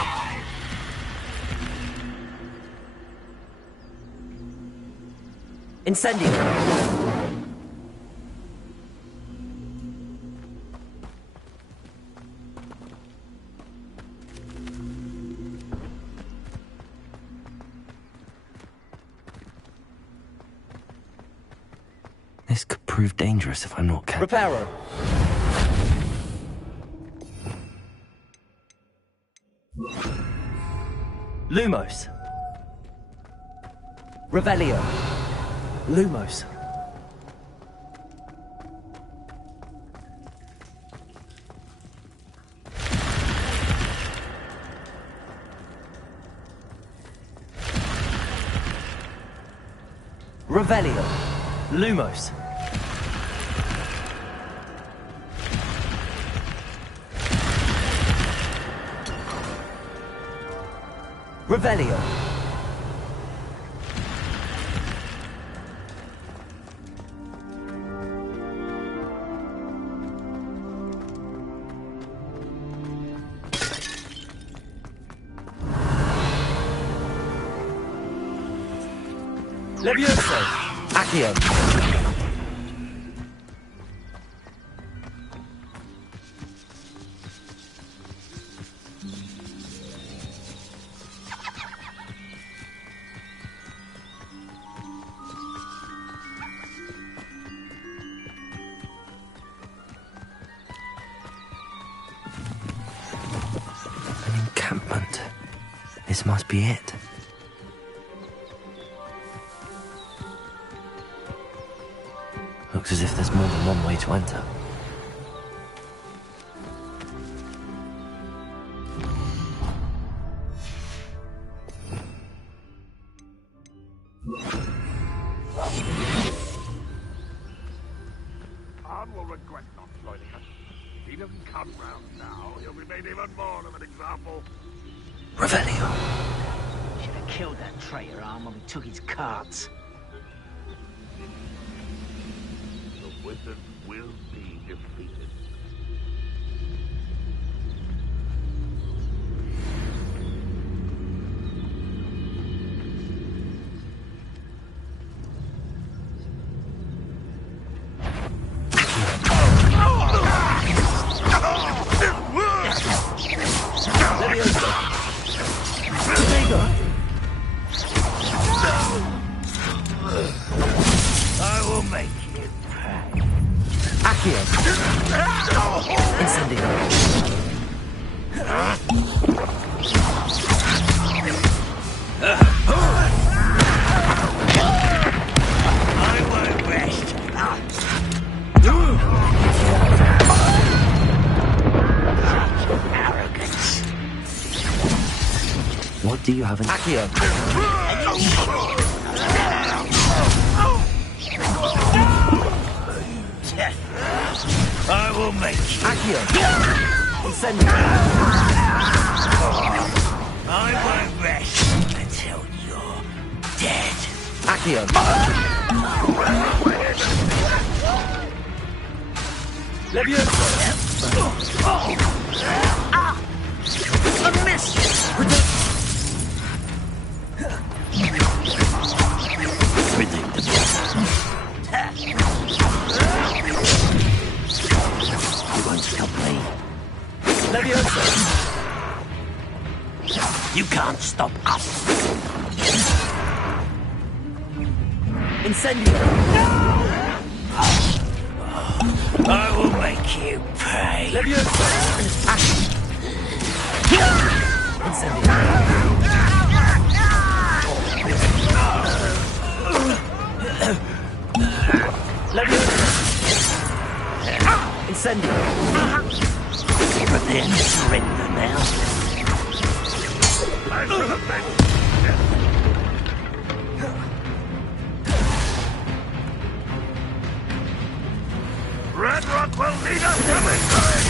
Incendio. This could prove dangerous if I'm not careful. Reparo. Lumos. Revelio. Lumos. Revelio. Lumos. Revelio. Levioso. Accio. An encampment. This must be it. Looks as if there's more than one way to enter. Arn will regret not joining us. If he doesn't come round now, he'll be made even more of an example. Revelio. Should have killed that traitor Arm when we took his carts. The wizard will be defeated. I will make you pay. Accio. Incendio. I won't rest. Arrogance. What do you have in... Accio. I will make you. Accio. Incendio. I won't rest until you're dead. Accio. Levioso. A miss. You won't stop me. Levioso. You can't stop us. Incendio. I will make you pay. Levioso. Accio. Incendio. Levioso. Incendio. But then surrender now. I should have been. Red Rock will need us to victory!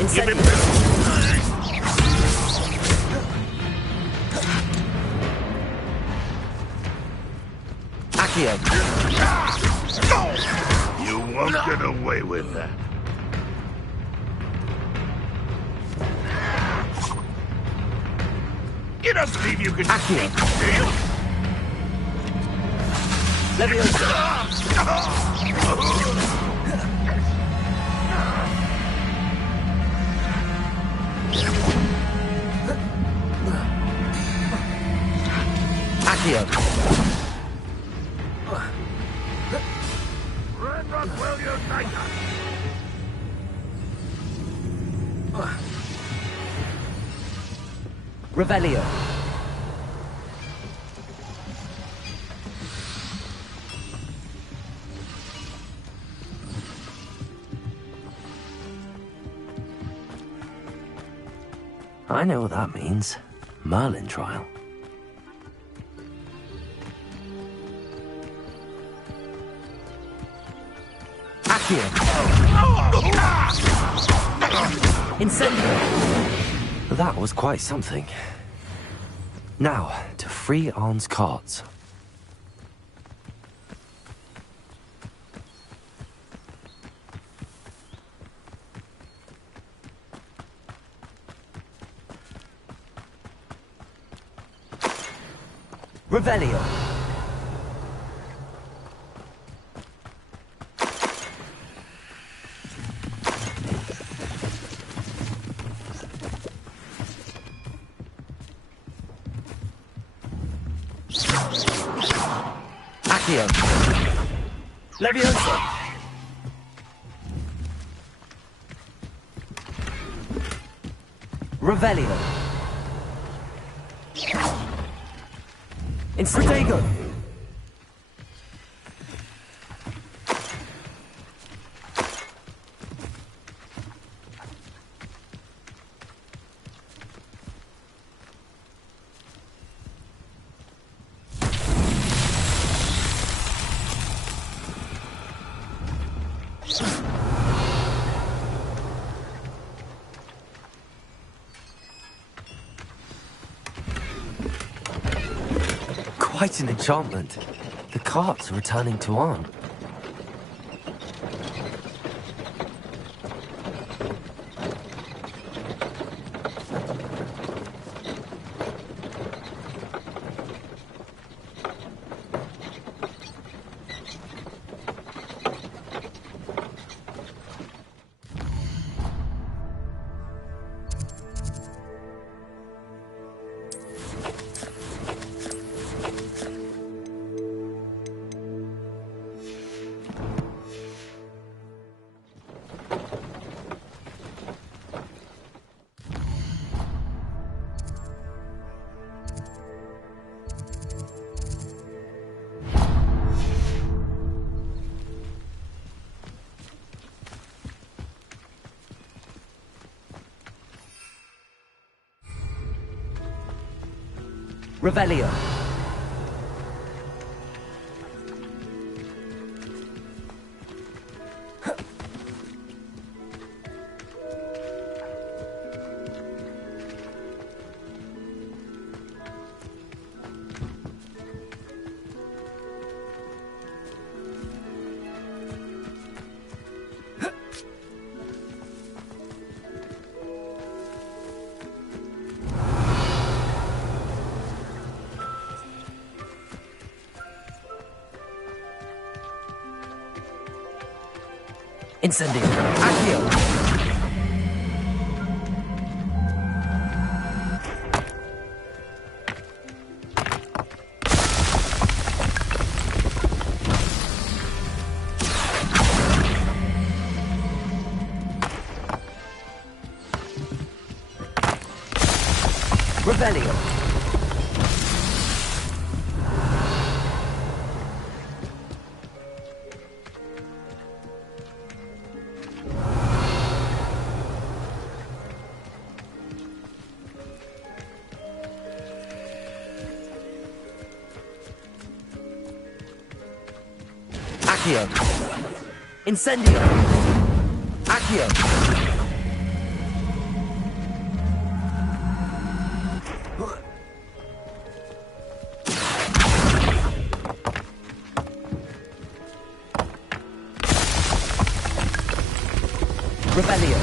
Incendio. Accio. You won't get away with that. don't believe you can Accio. steal? Accio. Ranrock will unite us. Revelio. I know what that means. Merlin trial. Accio. Incendio. That was quite something. Now, to free Arn's cards. Revelio. Accio. Levioso. Revelio. Instego. Quite an enchantment. The carts are returning to Arn. Revelio. Incendio. Accio. Revelio. Accio. Incendio. Accio. Revelio.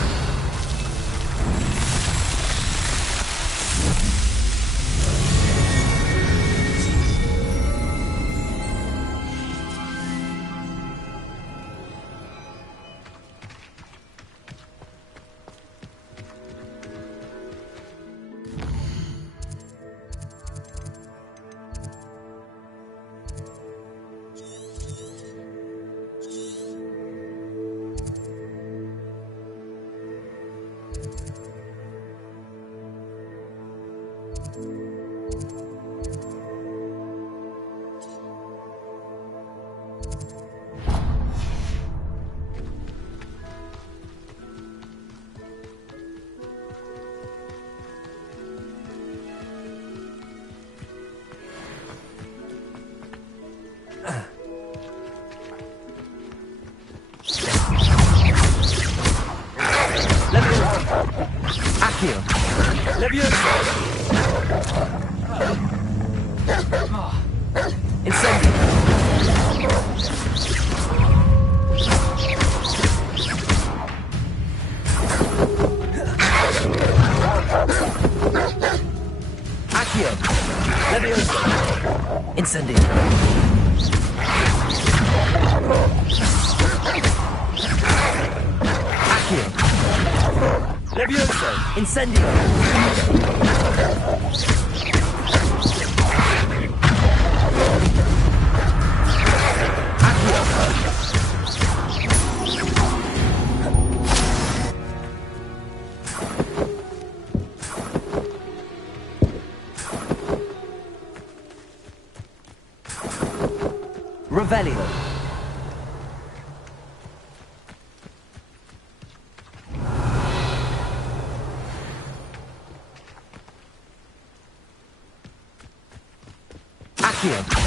Accio. Levioso. Incendio. Accio. Levioso. Incendio. Accio. Levioso. Incendio. Accio. Revelio. Accio.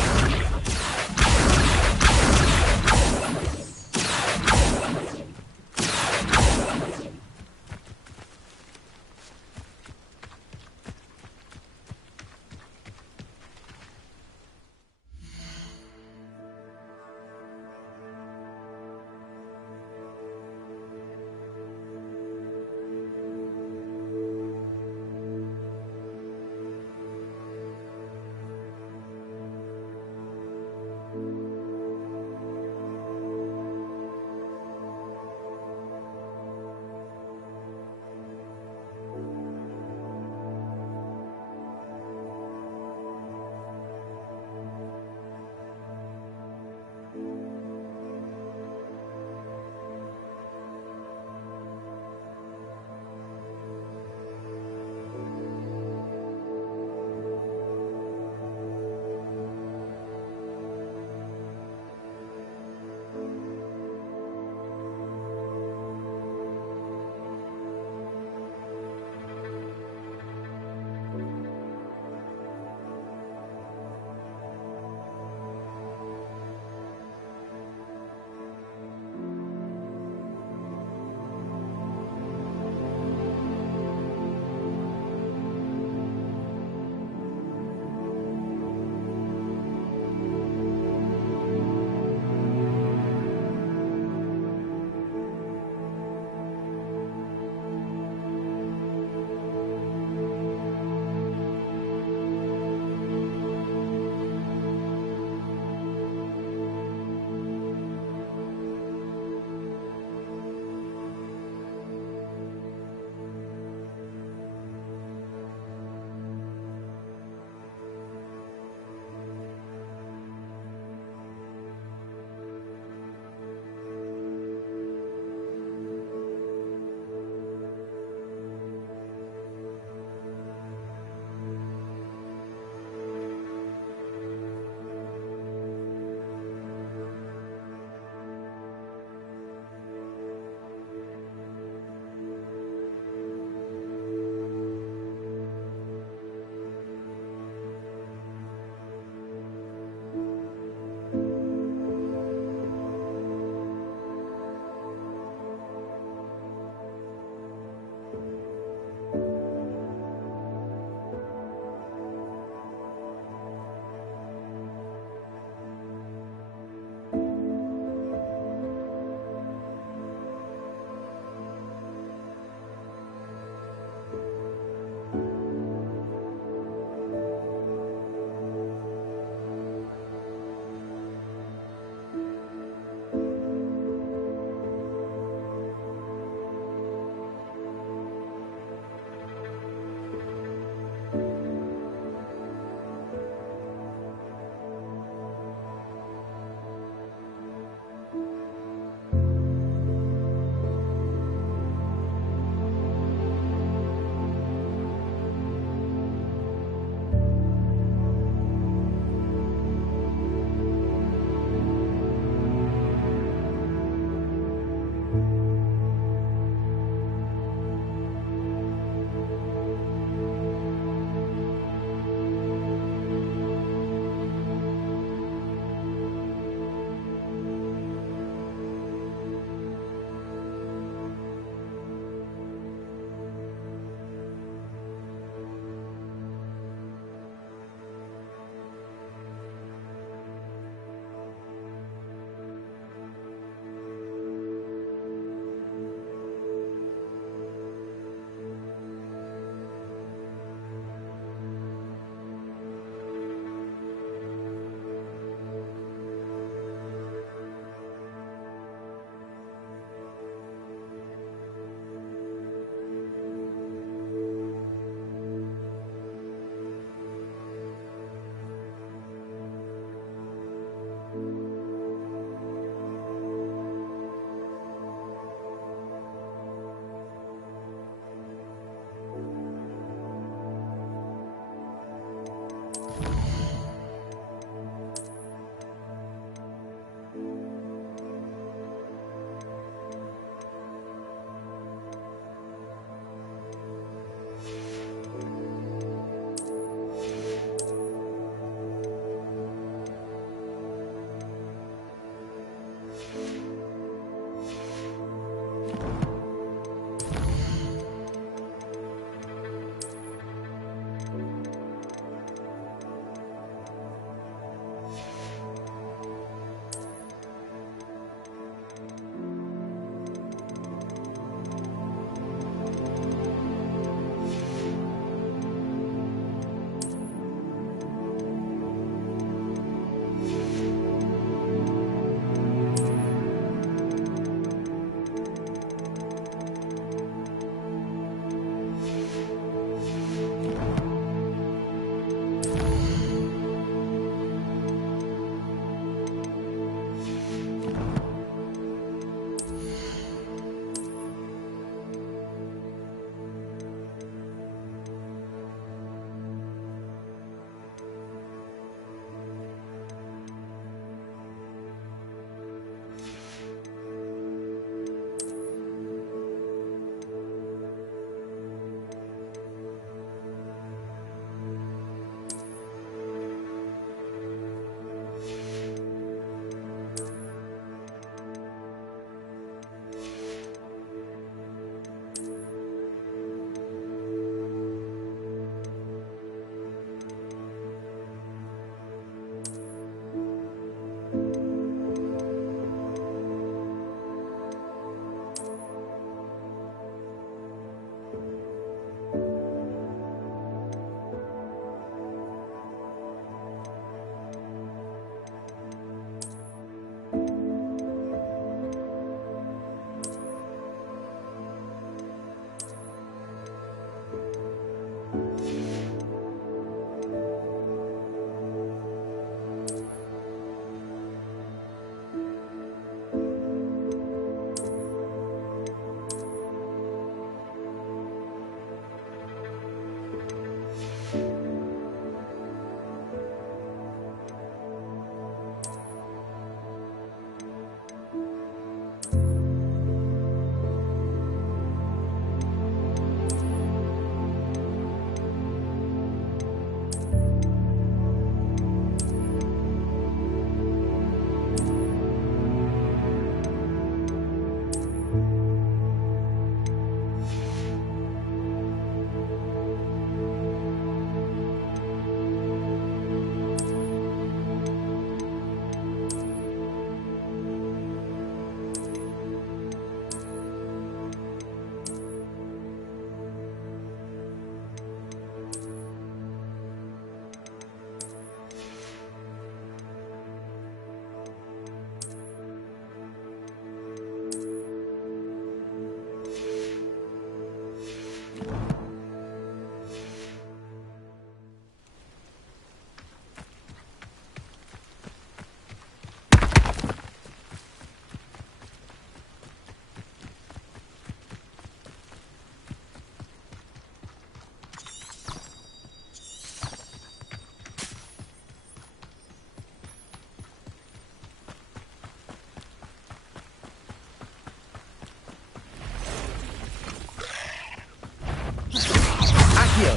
Accio.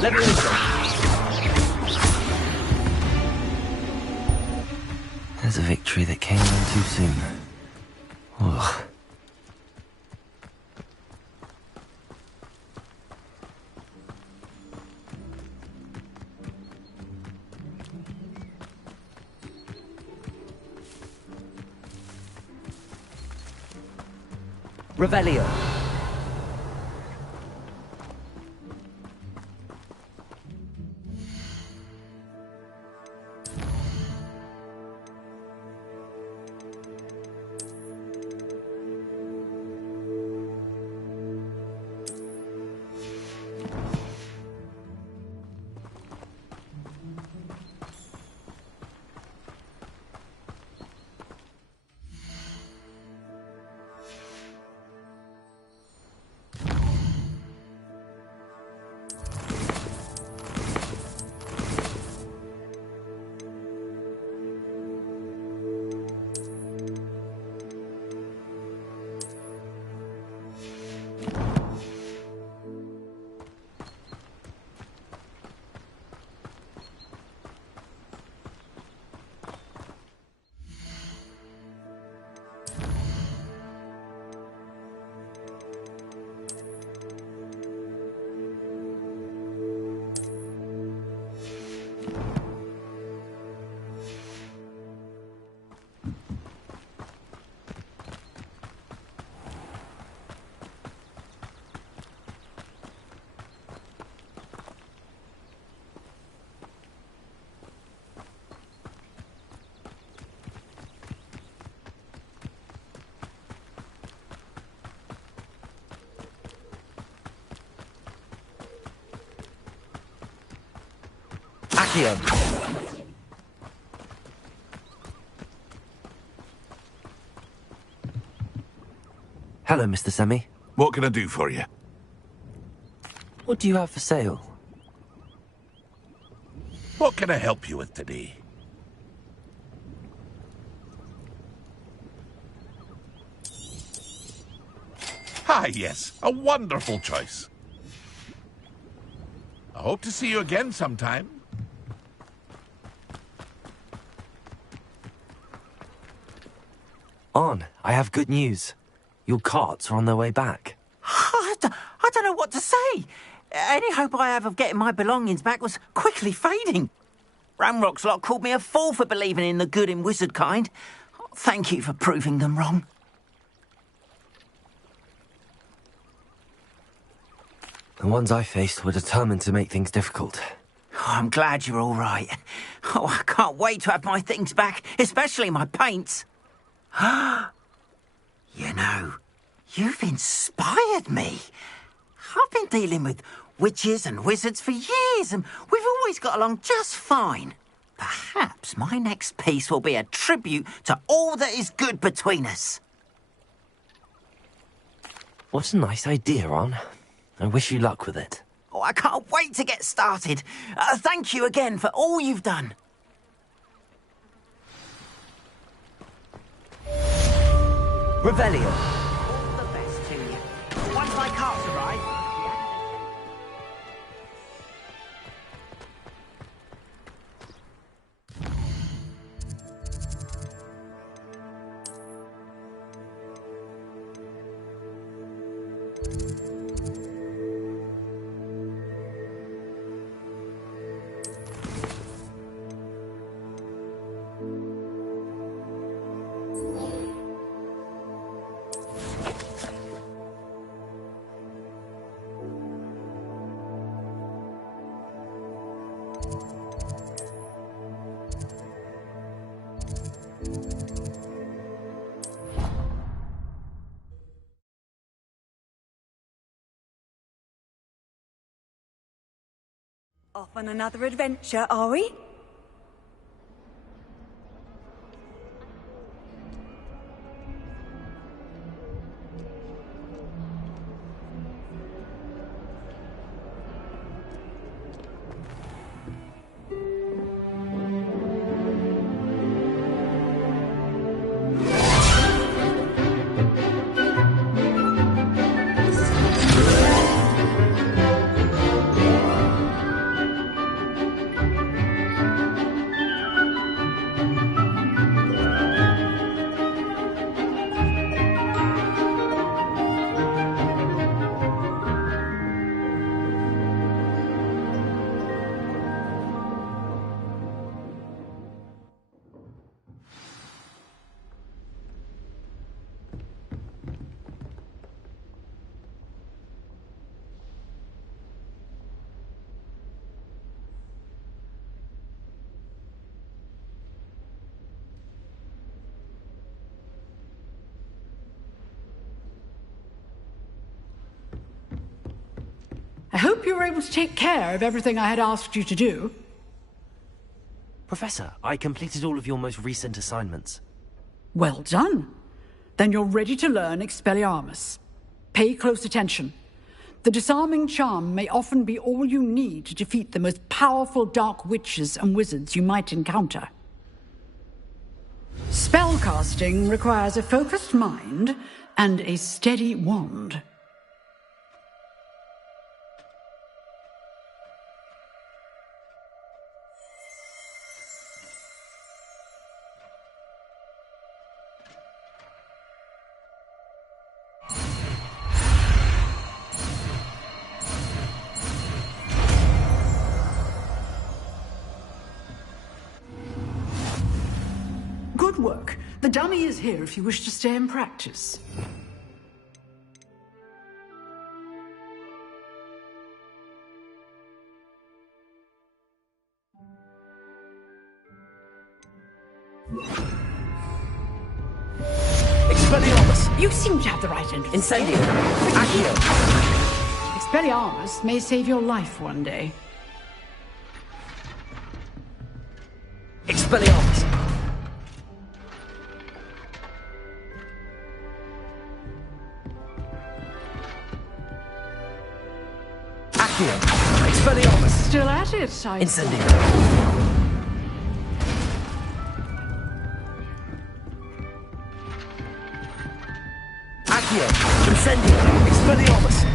Levioso. There's a victory that came on too soon. Ugh. Revelio. Accio. Hello, Mr. Semi. What can I do for you? What do you have for sale? What can I help you with today? Ah, yes. A wonderful choice. I hope to see you again sometime. On, I have good news. Your carts are on their way back. I don't know what to say. Any hope I have of getting my belongings back was quickly fading. Ranrock's lot called me a fool for believing in the good in wizard kind. Thank you for proving them wrong. The ones I faced were determined to make things difficult. Oh, I'm glad you're all right. Oh, I can't wait to have my things back, especially my paints. You know, you've inspired me. I've been dealing with witches and wizards for years, and we've always got along just fine. Perhaps my next piece will be a tribute to all that is good between us. What a nice idea, On. I wish you luck with it. Oh, I can't wait to get started. Thank you again for all you've done. Revelio. All the best to you. Once my carts arrive... Off on another adventure, are we? I hope you were able to take care of everything I had asked you to do. Professor, I completed all of your most recent assignments. Well done. Then you're ready to learn Expelliarmus. Pay close attention. The disarming charm may often be all you need to defeat the most powerful dark witches and wizards you might encounter. Spellcasting requires a focused mind and a steady wand. Good work. The dummy is here if you wish to stay and practice. Expelliarmus. You seem to have the right entrance. Incendio. Accio. Expelliarmus may save your life one day. Expelliarmus! Accio! Expelliarmus! Still at it, I... Incendio! Accio! Incendio! Expelliarmus!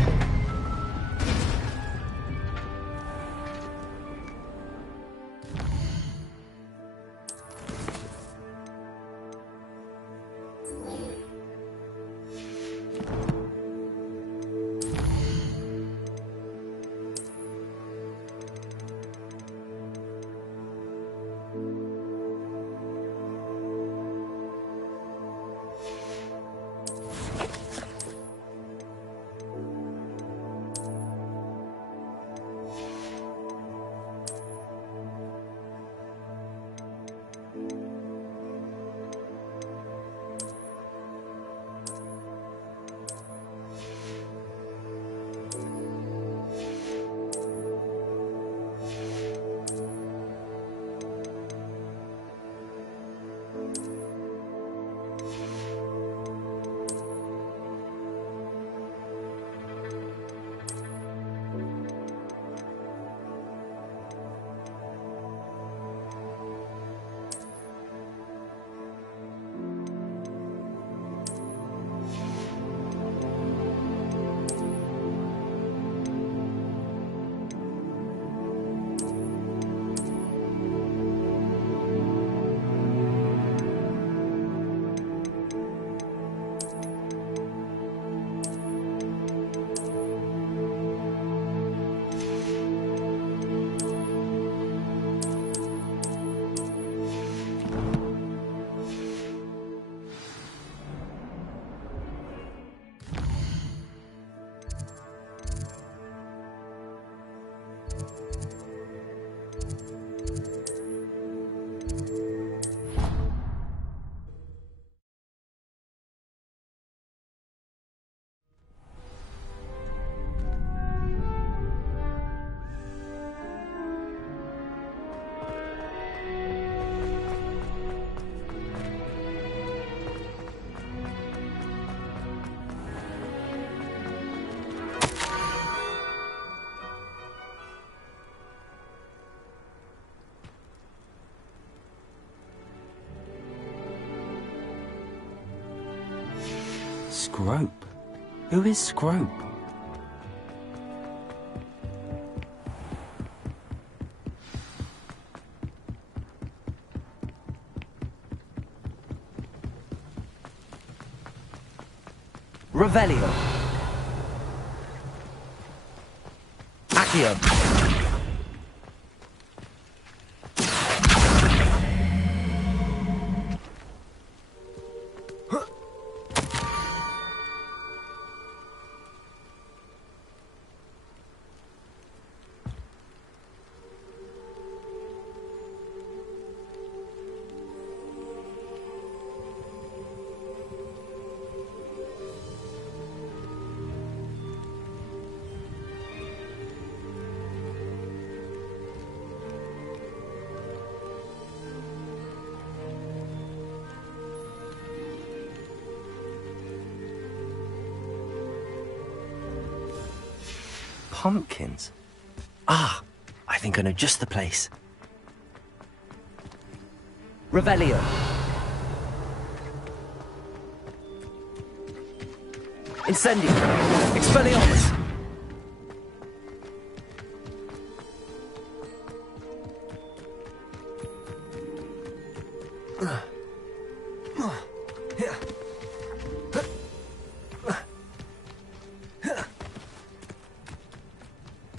Scrope? Who is Scrope? Revelio. Accio. Pumpkins? Ah, I think I know just the place. Revelio. Incendio. Expelliarmus.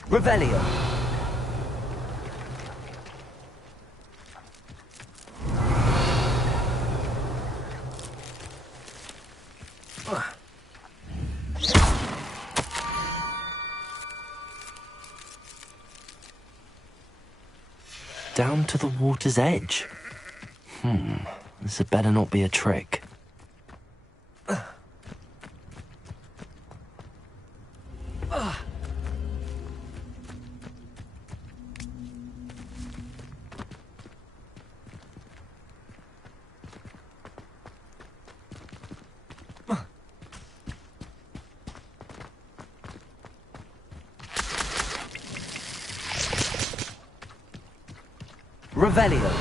Revelio. Down to the water's edge. This had better not be a trick. Revelio.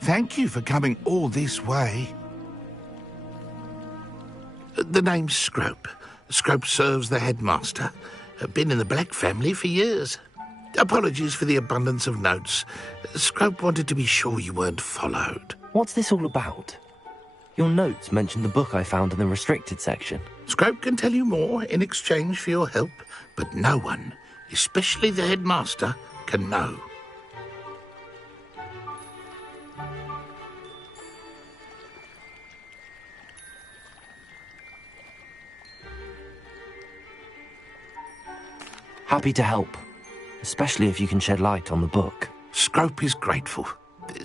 Thank you for coming all this way. The name's Scrope. Scrope serves the headmaster. Been in the Black family for years. Apologies for the abundance of notes. Scrope wanted to be sure you weren't followed. What's this all about? Your notes mention the book I found in the restricted section. Scrope can tell you more in exchange for your help, but no one, especially the headmaster, can know. Happy to help, especially if you can shed light on the book. Scrope is grateful.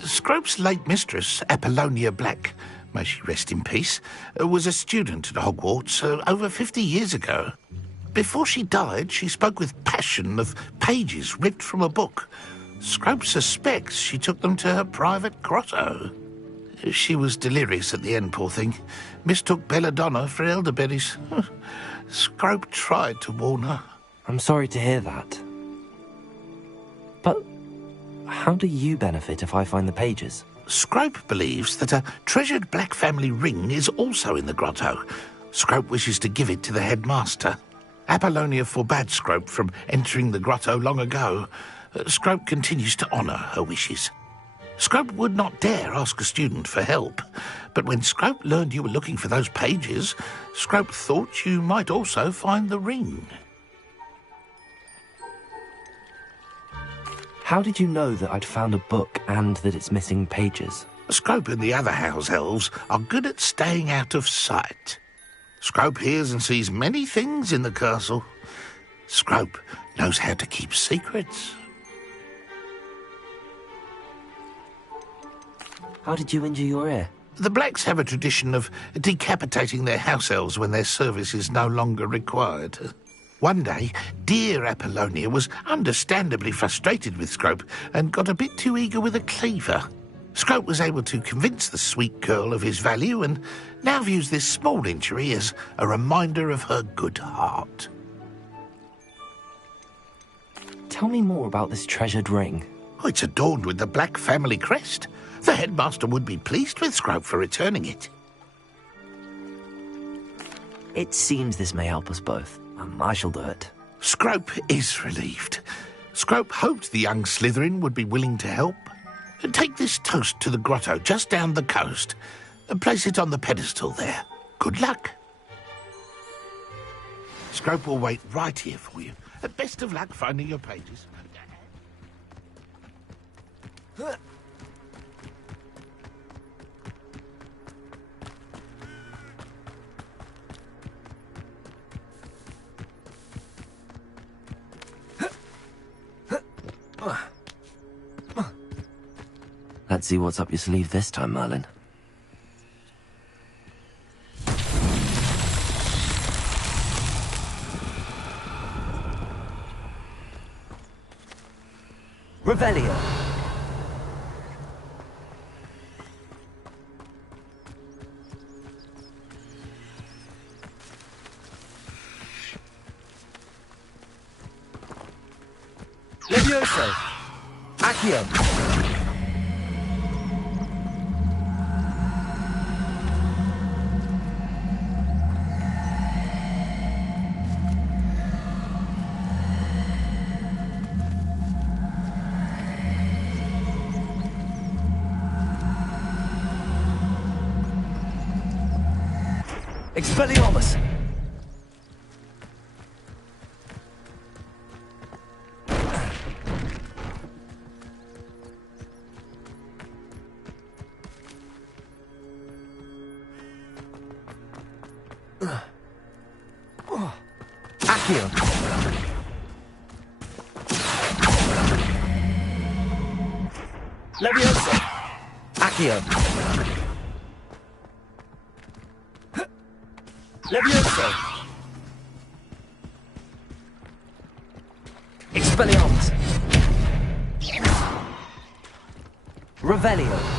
Scrope's late mistress, Apollonia Black, may she rest in peace, was a student at Hogwarts over 50 years ago. Before she died, she spoke with passion of pages ripped from a book. Scrope suspects she took them to her private grotto. She was delirious at the end, poor thing. Mistook belladonna for elderberries. Scrope tried to warn her. I'm sorry to hear that. But how do you benefit if I find the pages? Scrope believes that a treasured Black family ring is also in the grotto. Scrope wishes to give it to the headmaster. Apollonia forbade Scrope from entering the grotto long ago. Scrope continues to honour her wishes. Scrope would not dare ask a student for help, but when Scrope learned you were looking for those pages, Scrope thought you might also find the ring. How did you know that I'd found a book and that it's missing pages? Scrope and the other house elves are good at staying out of sight. Scrope hears and sees many things in the castle. Scrope knows how to keep secrets. How did you injure your ear? The Blacks have a tradition of decapitating their house elves when their service is no longer required. One day, dear Apollonia was understandably frustrated with Scrope and got a bit too eager with a cleaver. Scrope was able to convince the sweet girl of his value and now views this small injury as a reminder of her good heart. Tell me more about this treasured ring. Oh, it's adorned with the Black family crest. The headmaster would be pleased with Scrope for returning it. It seems this may help us both. I shall do it. Scrope is relieved. Scrope hoped the young Slytherin would be willing to help. Take this toast to the grotto just down the coast and place it on the pedestal there. Good luck. Scrope will wait right here for you. Best of luck finding your pages. Let's see what's up your sleeve this time, Merlin. Revelio. Levioso. Accio. Expelliarmus! Accio! Levioso! Accio! Levioso! Expelliarmus! Revelio!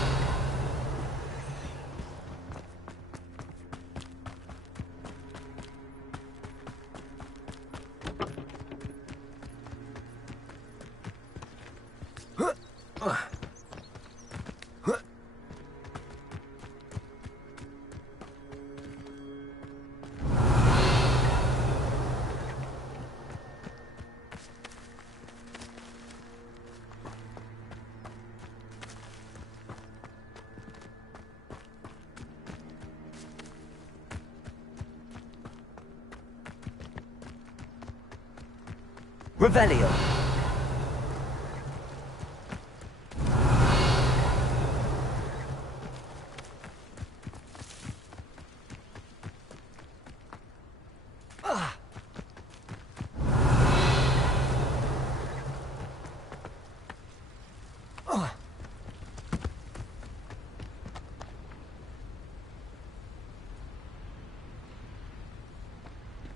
Revelio!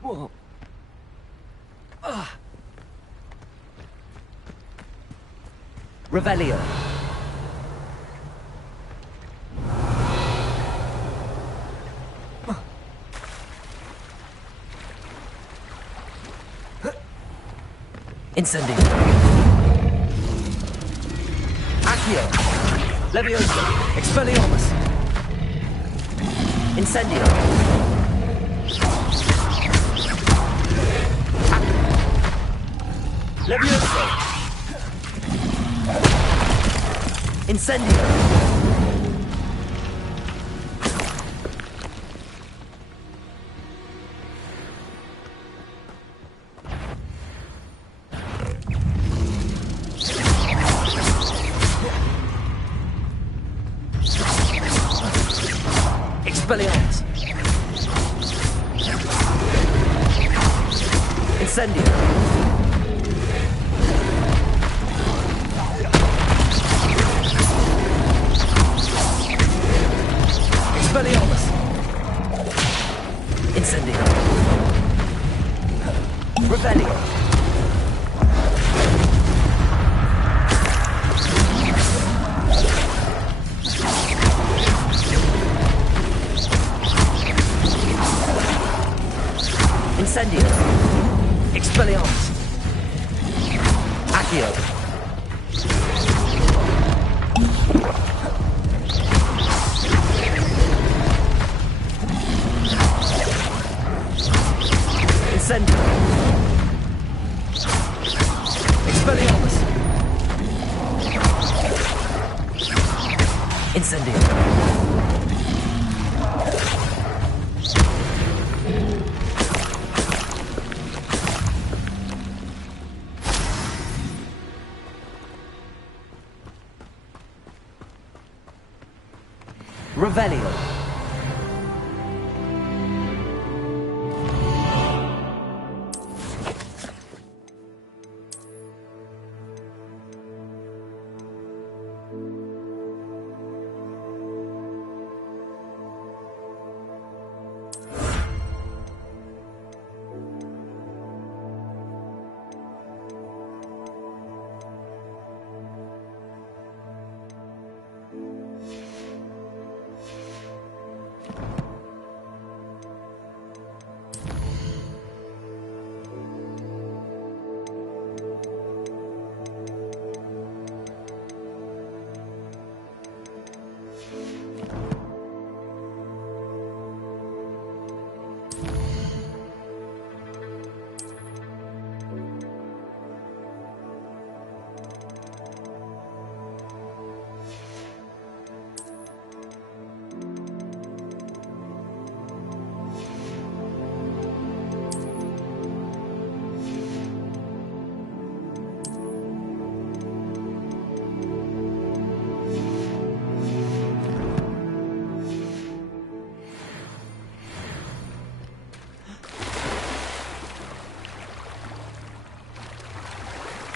Whoa. Revelio. Incendio. Accio. Levioso. Expelliarmus. Incendio. Levioso. Incendio. Expelliarmus. Incendio. Expelliarmus. Incendio. Revelio. Incendio. Expelliarmus. Accio. Incendio. Expelliarmus. Incendio. Revelio.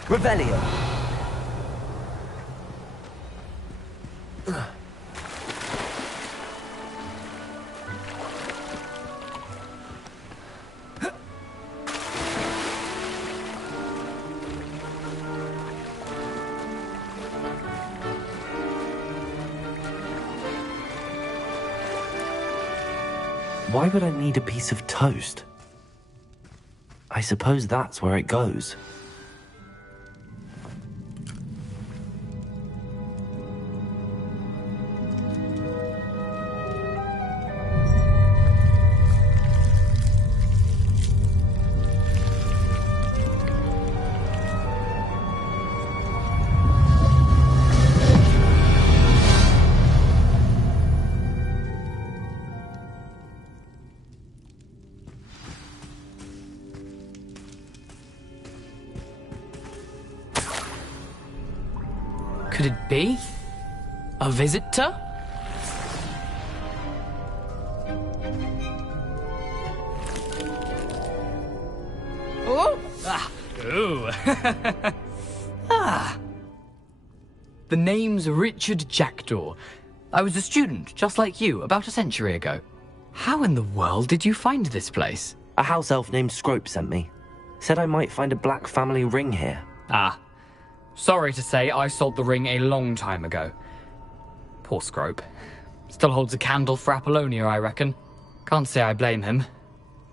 Revelio. Why would I need a piece of toast? I suppose that's where it goes. Could it be? A visitor? Oh! Ah! Ooh! Ah! The name's Richard Jackdaw. I was a student, just like you, about a century ago. How in the world did you find this place? A house elf named Scrope sent me. Said I might find a black family ring here. Ah. Sorry to say, I sold the ring a long time ago. Poor Scrope. Still holds a candle for Apollonia, I reckon. Can't say I blame him.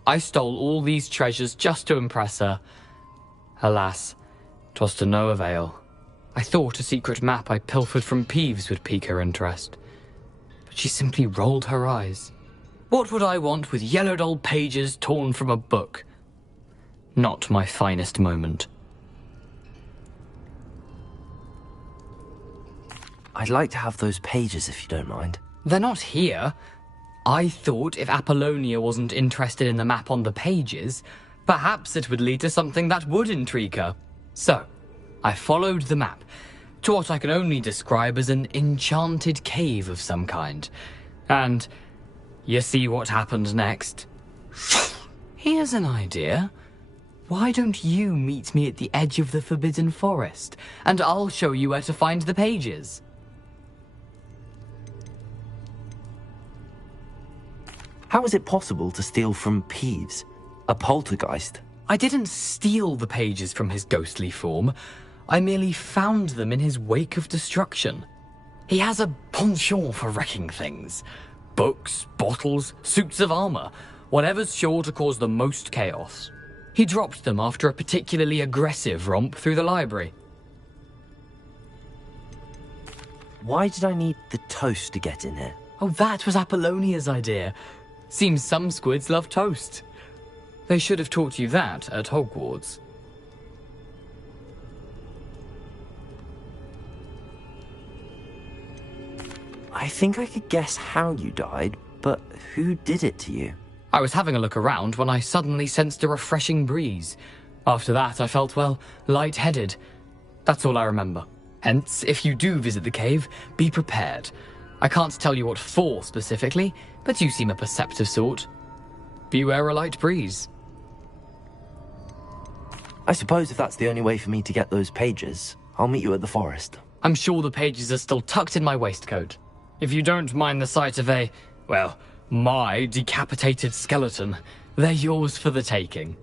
I stole all these treasures just to impress her. Alas, 'twas to no avail. I thought a secret map I pilfered from Peeves would pique her interest. But she simply rolled her eyes. What would I want with yellowed old pages torn from a book? Not my finest moment. I'd like to have those pages if you don't mind. They're not here. I thought if Apollonia wasn't interested in the map on the pages, perhaps it would lead to something that would intrigue her. So, I followed the map to what I can only describe as an enchanted cave of some kind. And you see what happened next? Here's an idea. Why don't you meet me at the edge of the Forbidden Forest, and I'll show you where to find the pages. How is it possible to steal from Peeves? A poltergeist? I didn't steal the pages from his ghostly form. I merely found them in his wake of destruction. He has a penchant for wrecking things. Books, bottles, suits of armor, whatever's sure to cause the most chaos. He dropped them after a particularly aggressive romp through the library. Why did I need the toast to get in here? Oh, that was Apollonia's idea. Seems some squids love toast. They should have taught you that at Hogwarts. I think I could guess how you died, but who did it to you? I was having a look around when I suddenly sensed a refreshing breeze. After that, I felt, well, lightheaded. That's all I remember. Hence, if you do visit the cave, be prepared. I can't tell you what for specifically, but you seem a perceptive sort. Beware a light breeze. I suppose if that's the only way for me to get those pages, I'll meet you at the forest. I'm sure the pages are still tucked in my waistcoat. If you don't mind the sight of a, well, my decapitated skeleton, they're yours for the taking.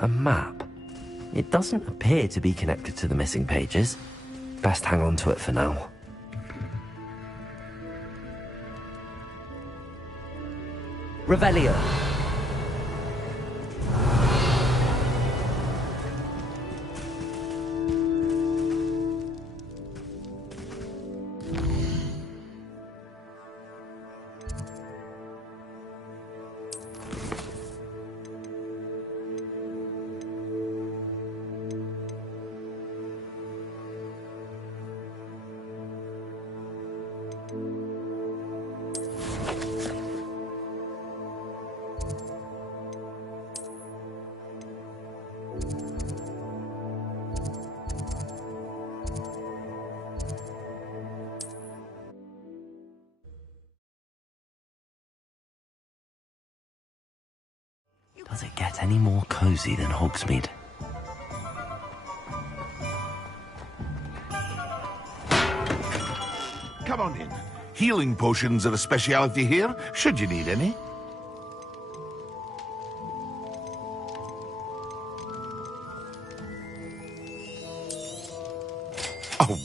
A map. It doesn't appear to be connected to the missing pages. Best hang on to it for now. Revelio. Does it get any more cozy than Hogsmeade? Come on in. Healing potions are a speciality here, should you need any.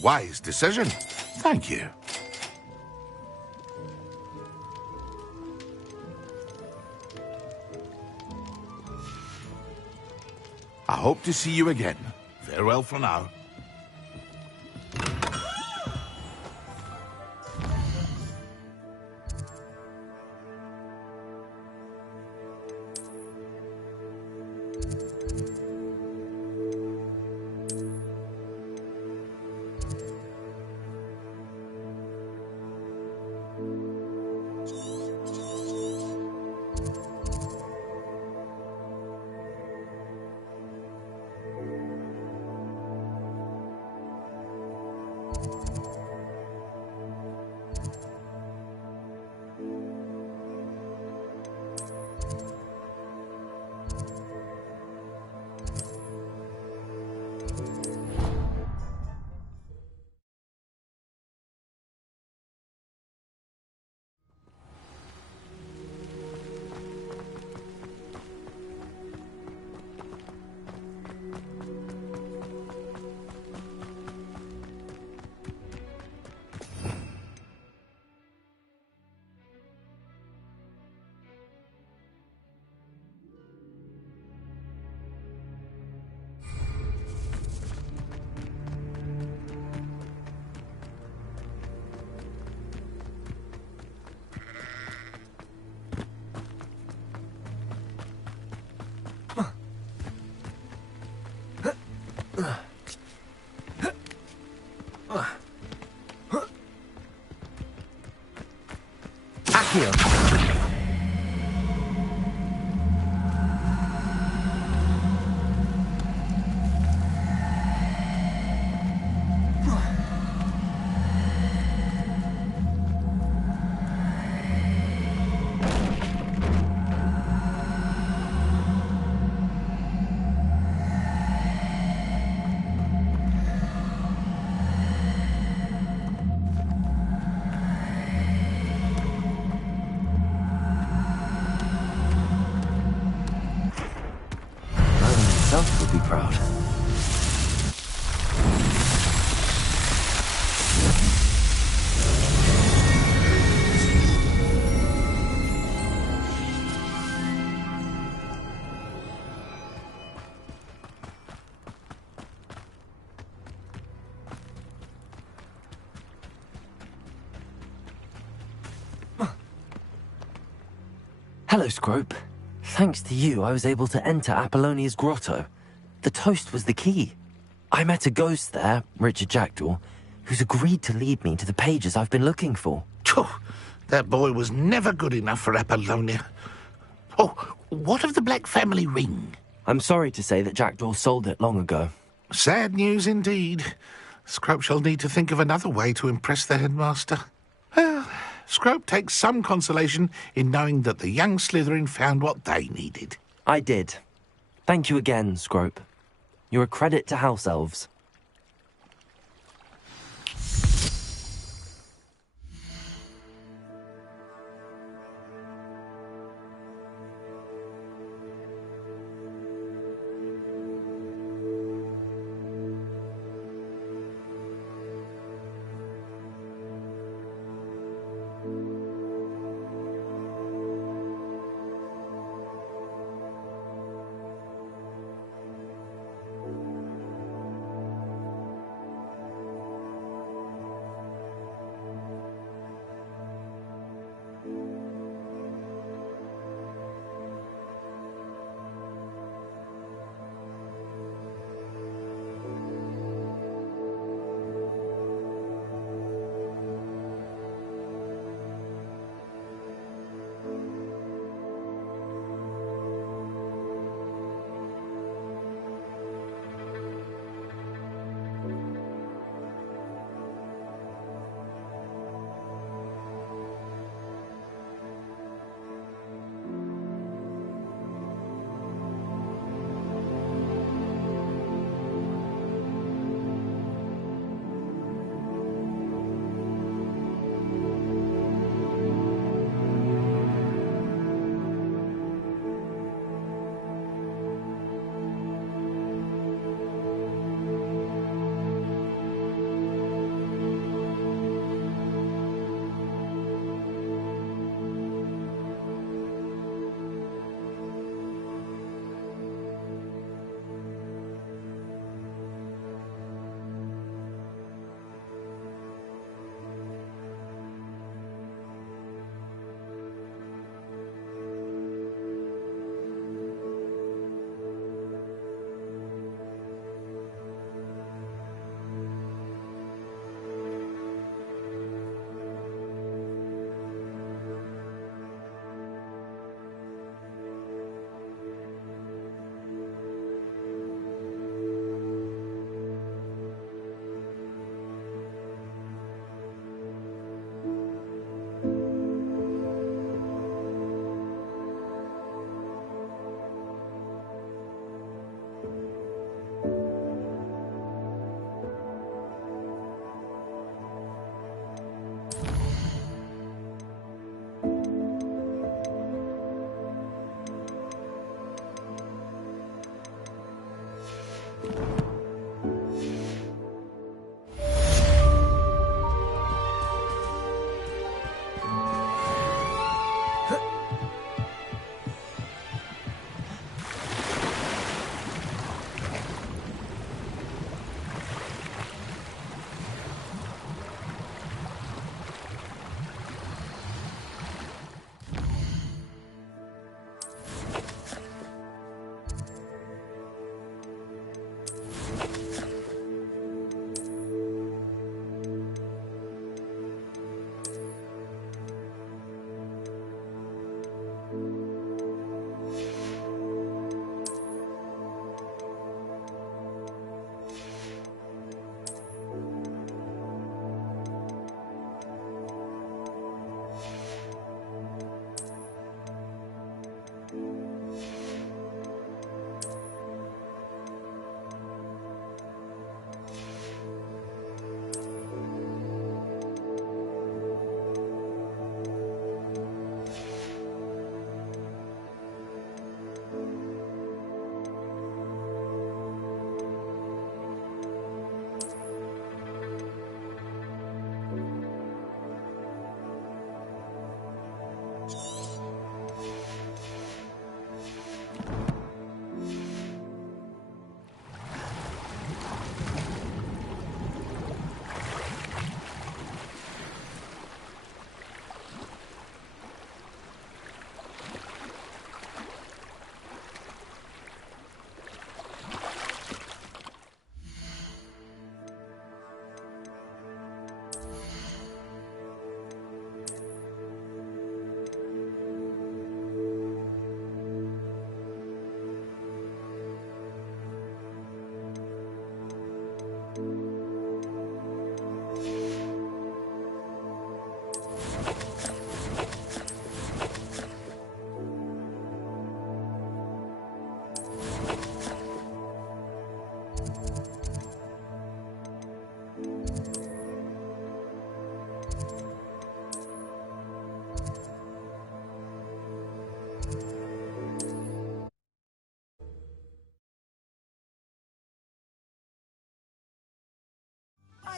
wise decision. Thank you. I hope to see you again. Farewell for now. Would be proud. Hello, Scrope. Thanks to you, I was able to enter Apollonia's grotto. The toast was the key. I met a ghost there, Richard Jackdaw, who's agreed to lead me to the pages I've been looking for. That boy was never good enough for Apollonia. Oh, what of the Black family ring? I'm sorry to say that Jackdaw sold it long ago. Sad news indeed. Scrope shall need to think of another way to impress the headmaster. Well, Scrope takes some consolation in knowing that the young Slytherin found what they needed. I did. Thank you again, Scrope. You're a credit to House Elves.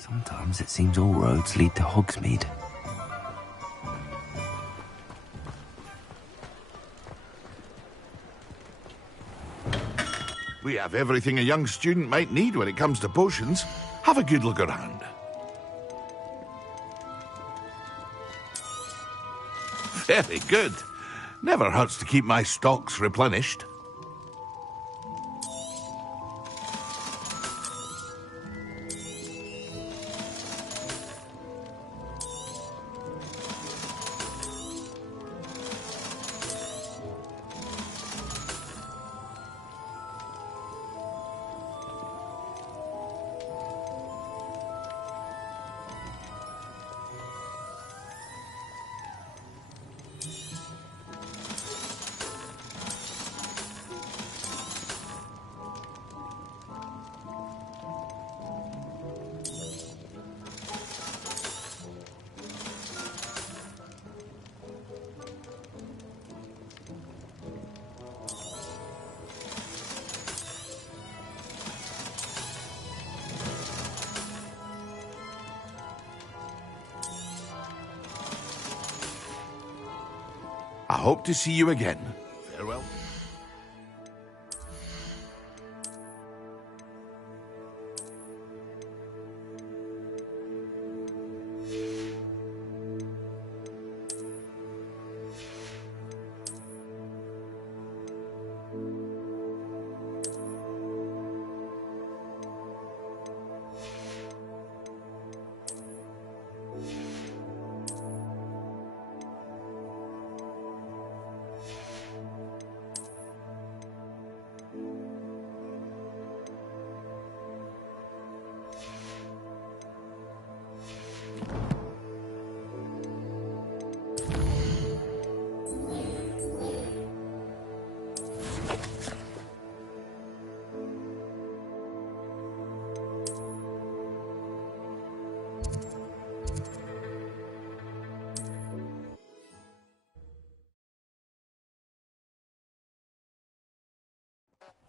Sometimes it seems all roads lead to Hogsmeade. We have everything a young student might need when it comes to potions. Have a good look around. Very good. Never hurts to keep my stocks replenished. I hope to see you again. Farewell.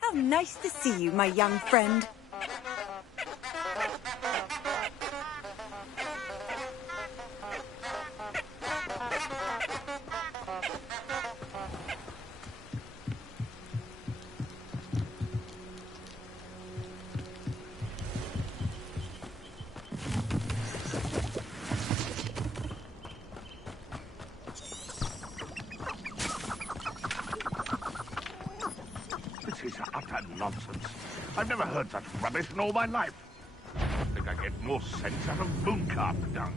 How nice to see you, my young friend. This is utter nonsense. I've never heard such rubbish in all my life. I think I get more sense out of mooncarp dung.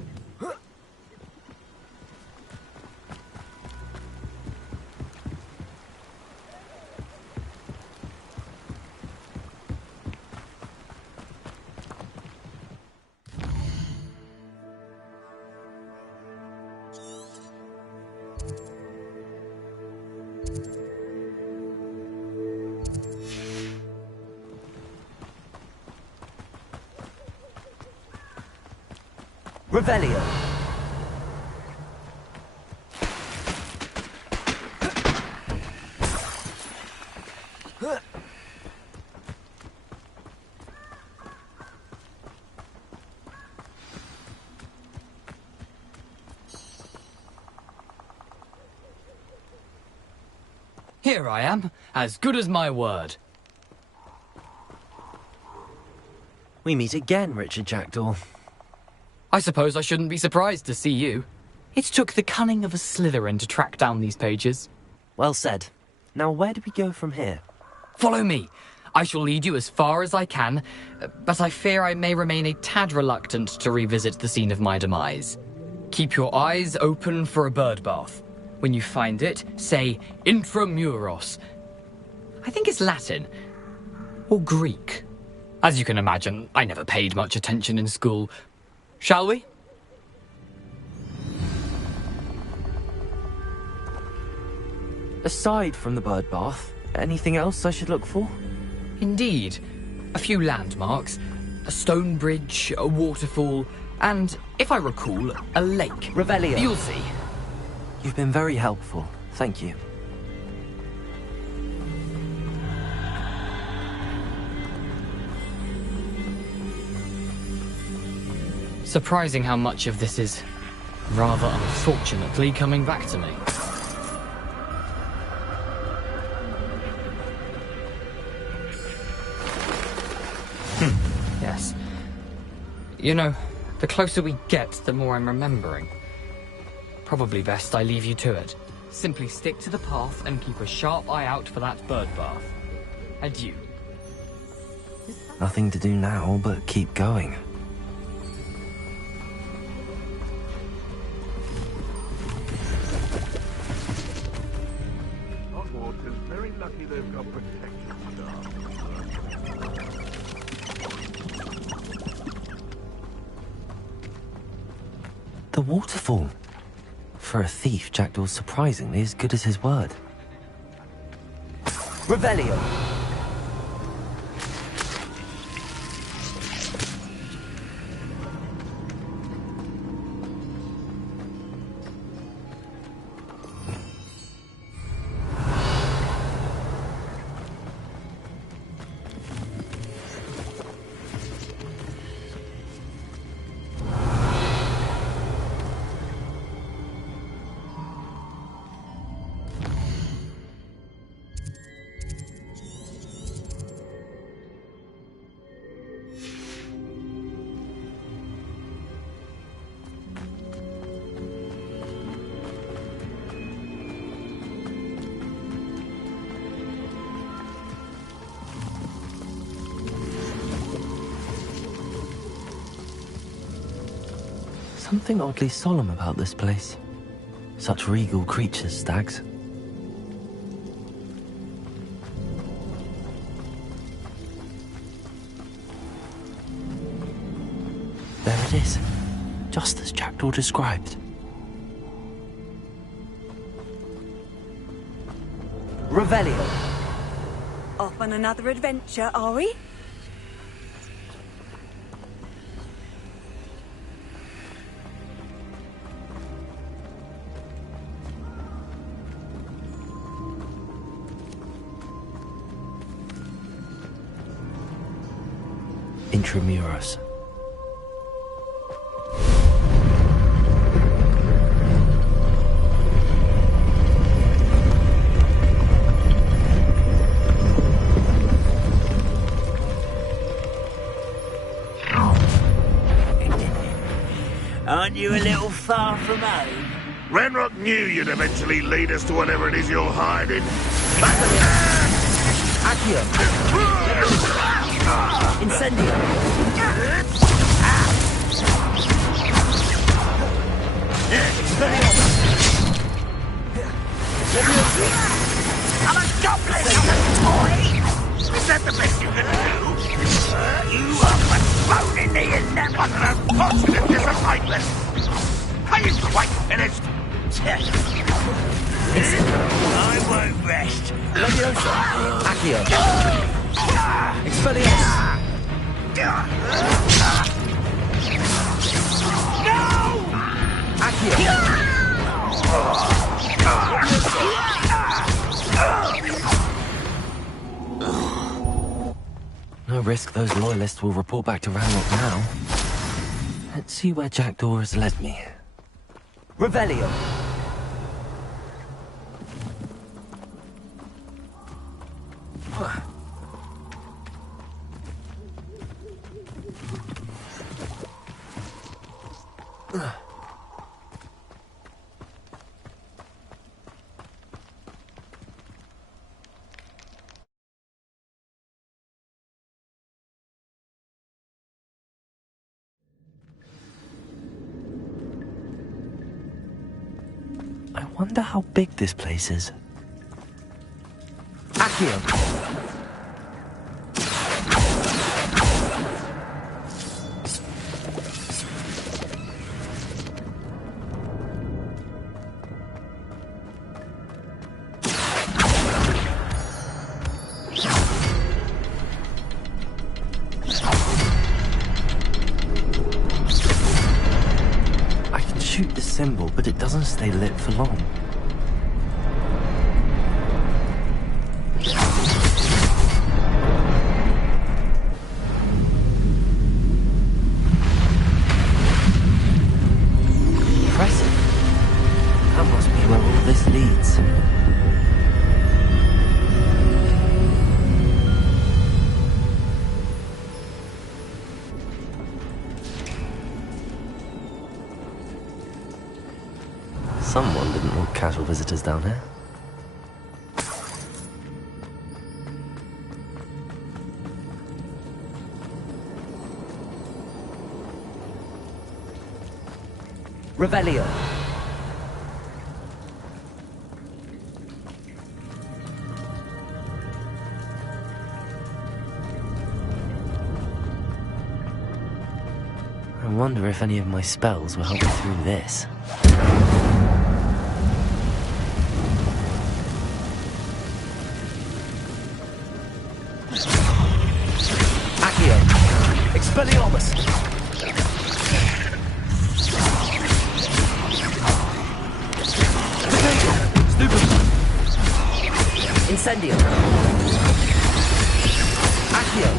Revelio. Here I am, as good as my word. We meet again, Richard Jackdaw. I suppose I shouldn't be surprised to see you. It took the cunning of a Slytherin to track down these pages. Well said. Now where do we go from here? Follow me. I shall lead you as far as I can, but I fear I may remain a tad reluctant to revisit the scene of my demise. Keep your eyes open for a bird bath. When you find it, say intramuros. I think it's Latin. Or Greek. As you can imagine, I never paid much attention in school. Shall we? Aside from the bird bath, anything else I should look for? Indeed. A few landmarks, a stone bridge, a waterfall, and, if I recall, a lake. Revelio. You'll see. You've been very helpful. Thank you. Surprising how much of this is, rather unfortunately, coming back to me. Yes. You know, the closer we get, the more I'm remembering. Probably best I leave you to it. Simply stick to the path and keep a sharp eye out for that bird bath. Adieu. Nothing to do now but keep going. Hogwarts is very lucky they've got protection staff. The waterfall. For a thief, Jackdaw's surprisingly as good as his word. Revelio. Something oddly solemn about this place. Such regal creatures, stags. There it is, just as Jackdaw described. Revelio. Off on another adventure, are we? Intramuros. Aren't you a little far from home? Renrock knew you'd eventually lead us to whatever it is you're hiding. Accio. Incendio. I'm a goblin, not a toy! Is that the best you can do? You are but thrown in the inevitable unfortunate disappointment! Are you quite finished? I won't rest. Leviosa. Accio. Expelliarmus. No! Accio. No risk those loyalists will report back to Ranrock now. Let's see where Jackdaw has led me. Revelio. I wonder how big this place is. Accio. I can shoot the symbol, but it doesn't stay lit for long. That must be where all this leads. Someone didn't want casual visitors down here. Revelio. I wonder if any of my spells will help me through this. Accio. Expelliarmus. Stupid. Incendio. Accio.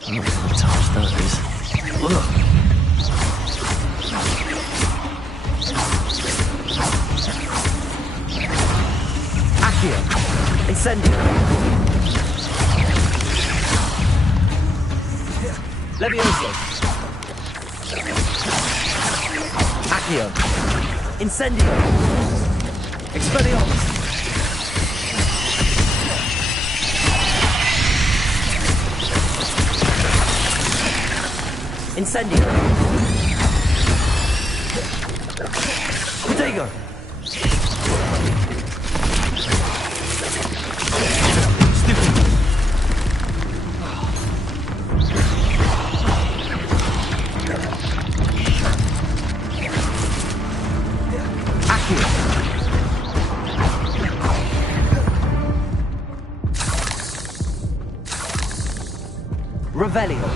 I'm not going to touch those. Ugh. Accio. Incendio. Levioso. Accio. Incendio. Expelliarmus. Incendio. Protego. Stupid. Accio. Revelio.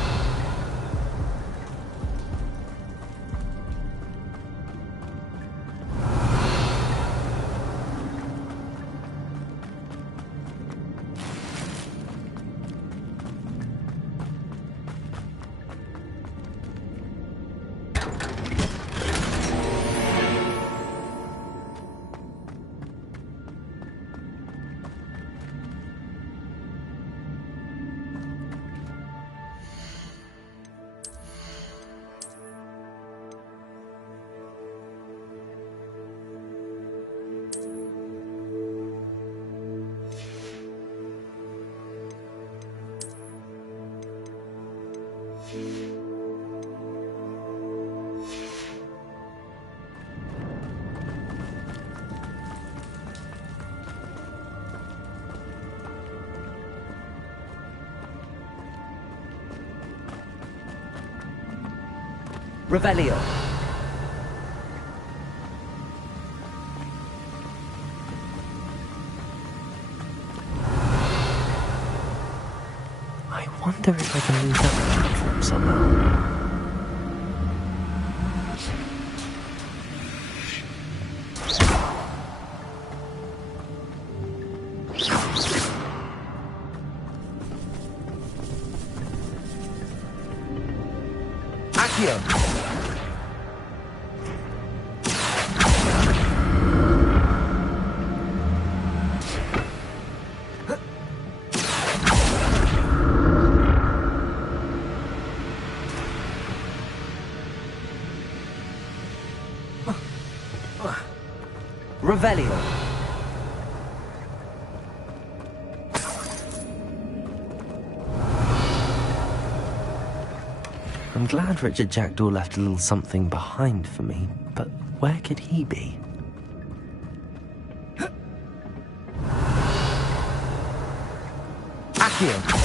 Revelio. I wonder if I can move that platform somehow. Accio. Revelio. I'm glad Richard Jackdaw left a little something behind for me, but where could he be? Accio.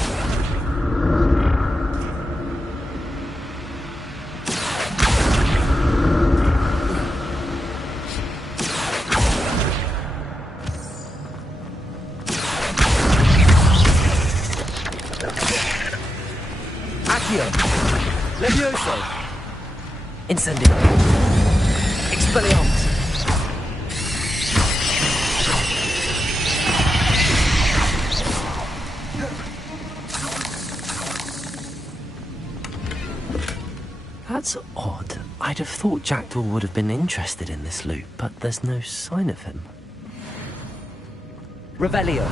Levioso. Incendio. Expelliarmus. I'd have thought Jackdaw would have been interested in this loot, but there's no sign of him. Revelio.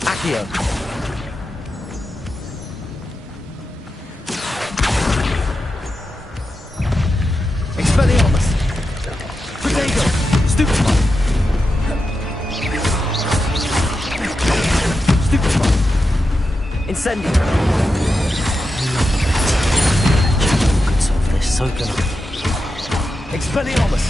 Accio. Expelliarmus. Protego. Stupefy. Stupefy. Incendio. Jackdaw could solve this so good. Expelliarmus.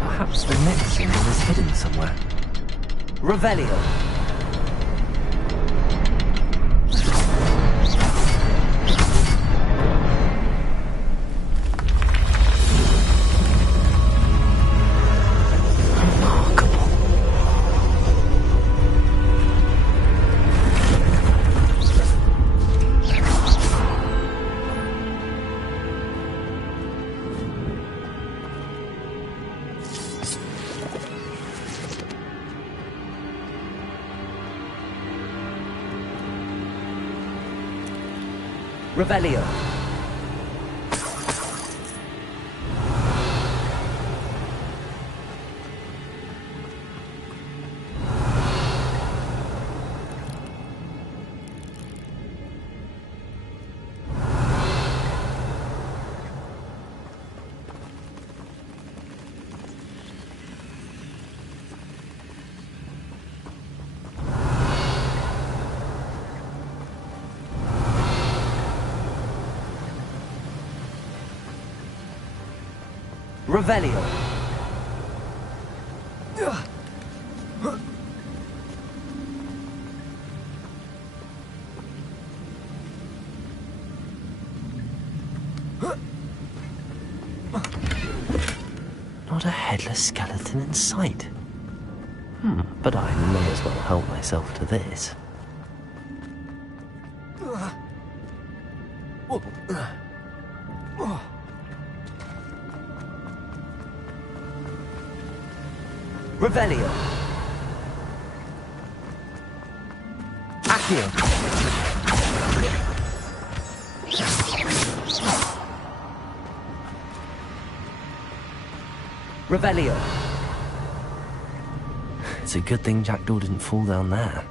Perhaps the next symbol is hidden somewhere. Revelio. Revelio. Revelio. Not a headless skeleton in sight. But I may as well help myself to this. Revelio. Accio. Revelio. It's a good thing Jackdaw didn't fall down there.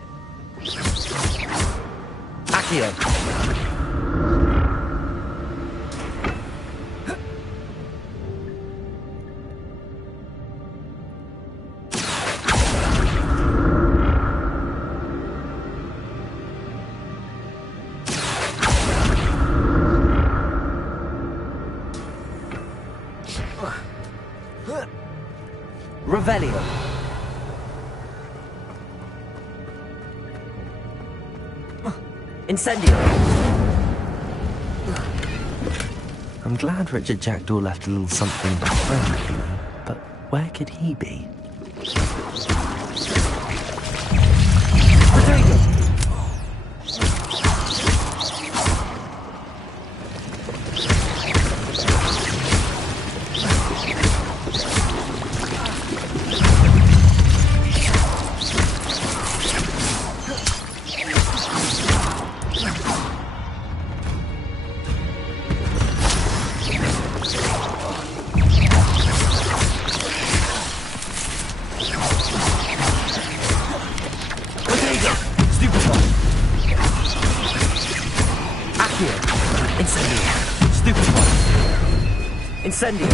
Accio. Revelio. Incendio. I'm glad Richard Jackdaw left a little something behind for me, but where could he be? Incendio. Stupefy. Incendio.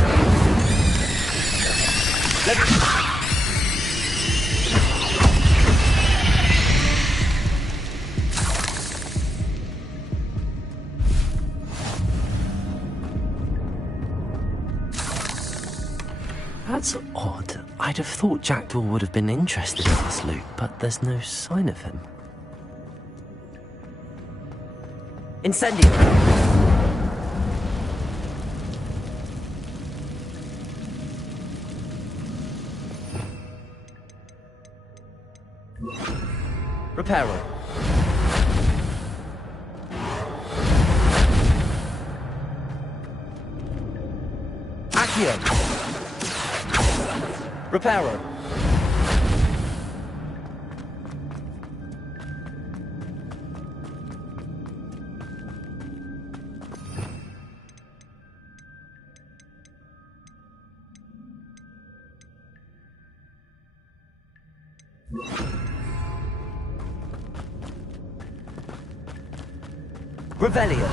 That's odd. I'd have thought Jackdaw would have been interested in this loot, but there's no sign of him. Incendio. Reparo. Accio. Reparo. Revelio.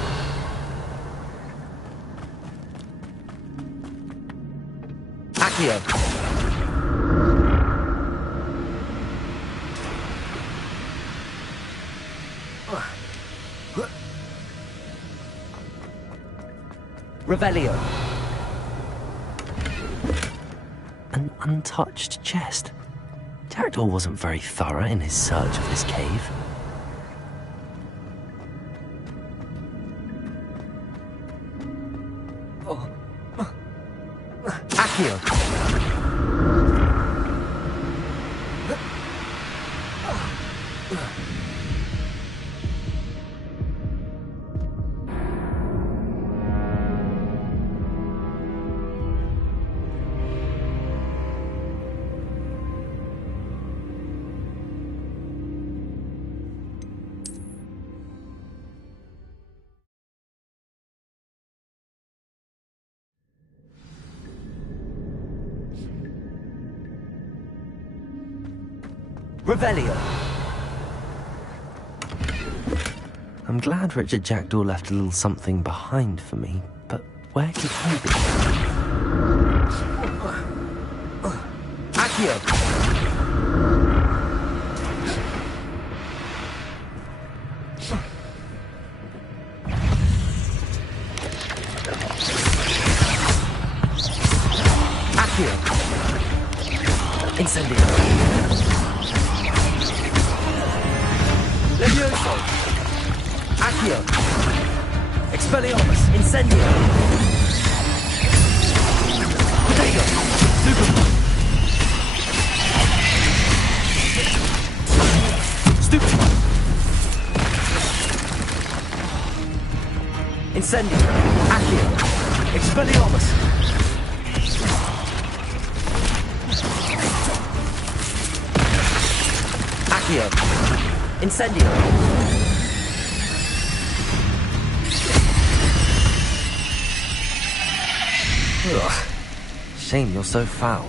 Accio. Revelio. An untouched chest. Jackdaw wasn't very thorough in his search of this cave. Accio. Revelio. I'm glad Richard Jackdaw left a little something behind for me, but where could he be? Accio. Accio. Incendio. Levioso. Accio. Expelliarmus. Incendio. Potato. Super. Stupid. Incendio. Accio. Expelliarmus. Accio. Incendio. Ugh. Shame you're so foul.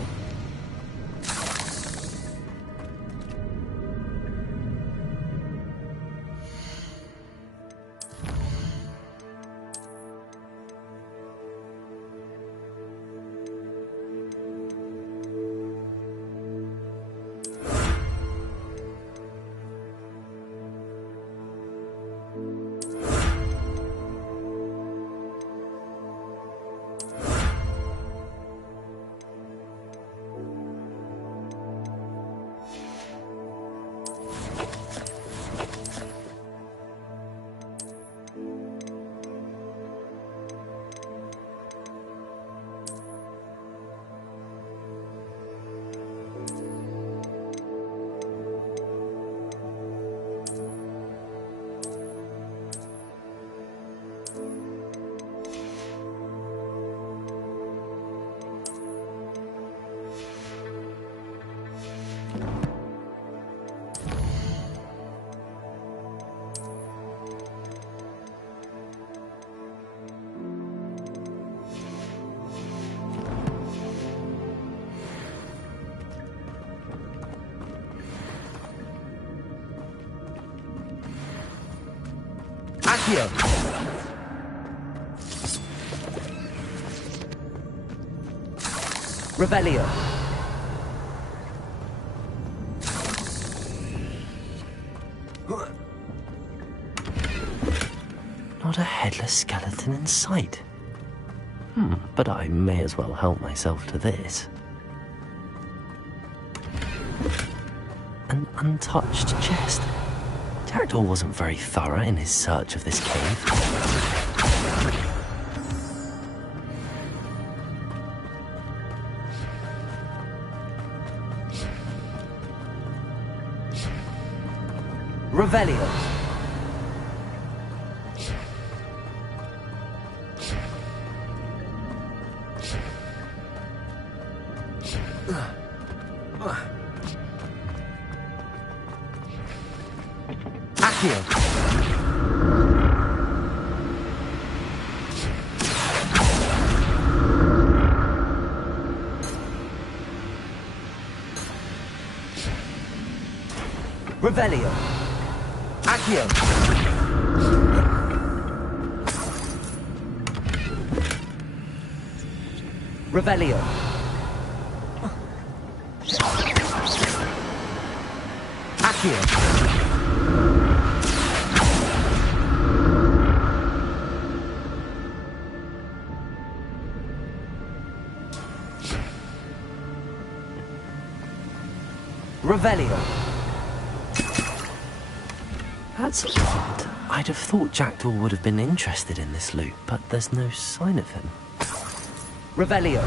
Accio. Revelio. Not a headless skeleton in sight. But I may as well help myself to this. An untouched chest. Jackdaw wasn't very thorough in his search of this cave. Revelio. Accio. Revelio. Accio. Revelio. Accio. Revelio. That's odd. I'd have thought Jackdaw would have been interested in this loot, but there's no sign of him. Revelio.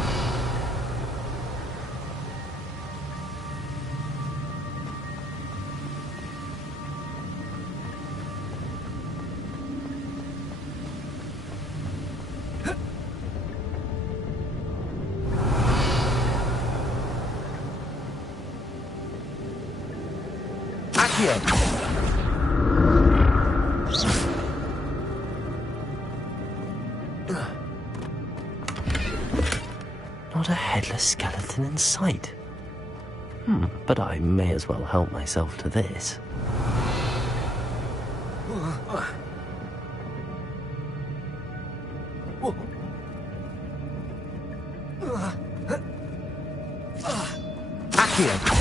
Accio. Not a headless skeleton in sight. But I may as well help myself to this. Accio.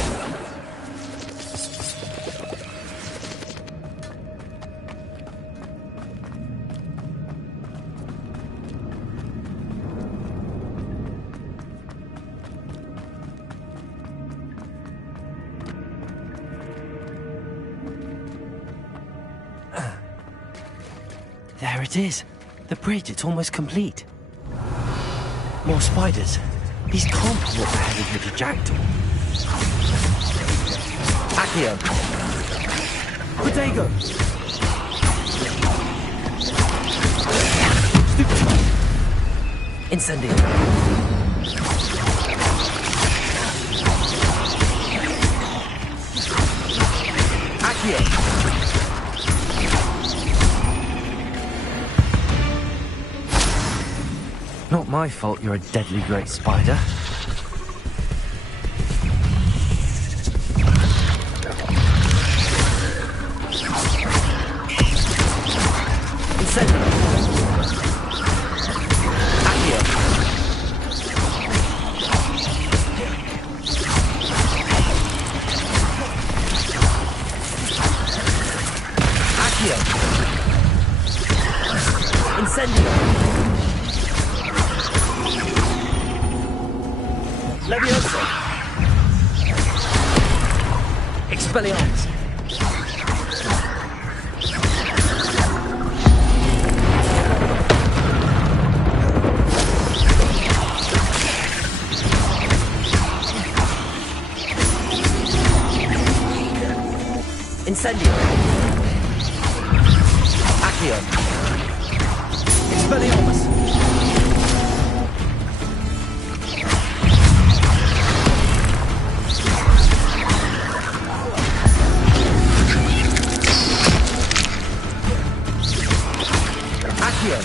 There it is. The bridge, it's almost complete. More spiders. These can't be what they're heading here to Jackdaw. Accio. Protego. Incendio. Accio. Not my fault you're a deadly great spider. Incendio. Accio. Accio. Incendio. Levioso. Expelliarmus. Incendio. Accio. Expelliarmus. Accio.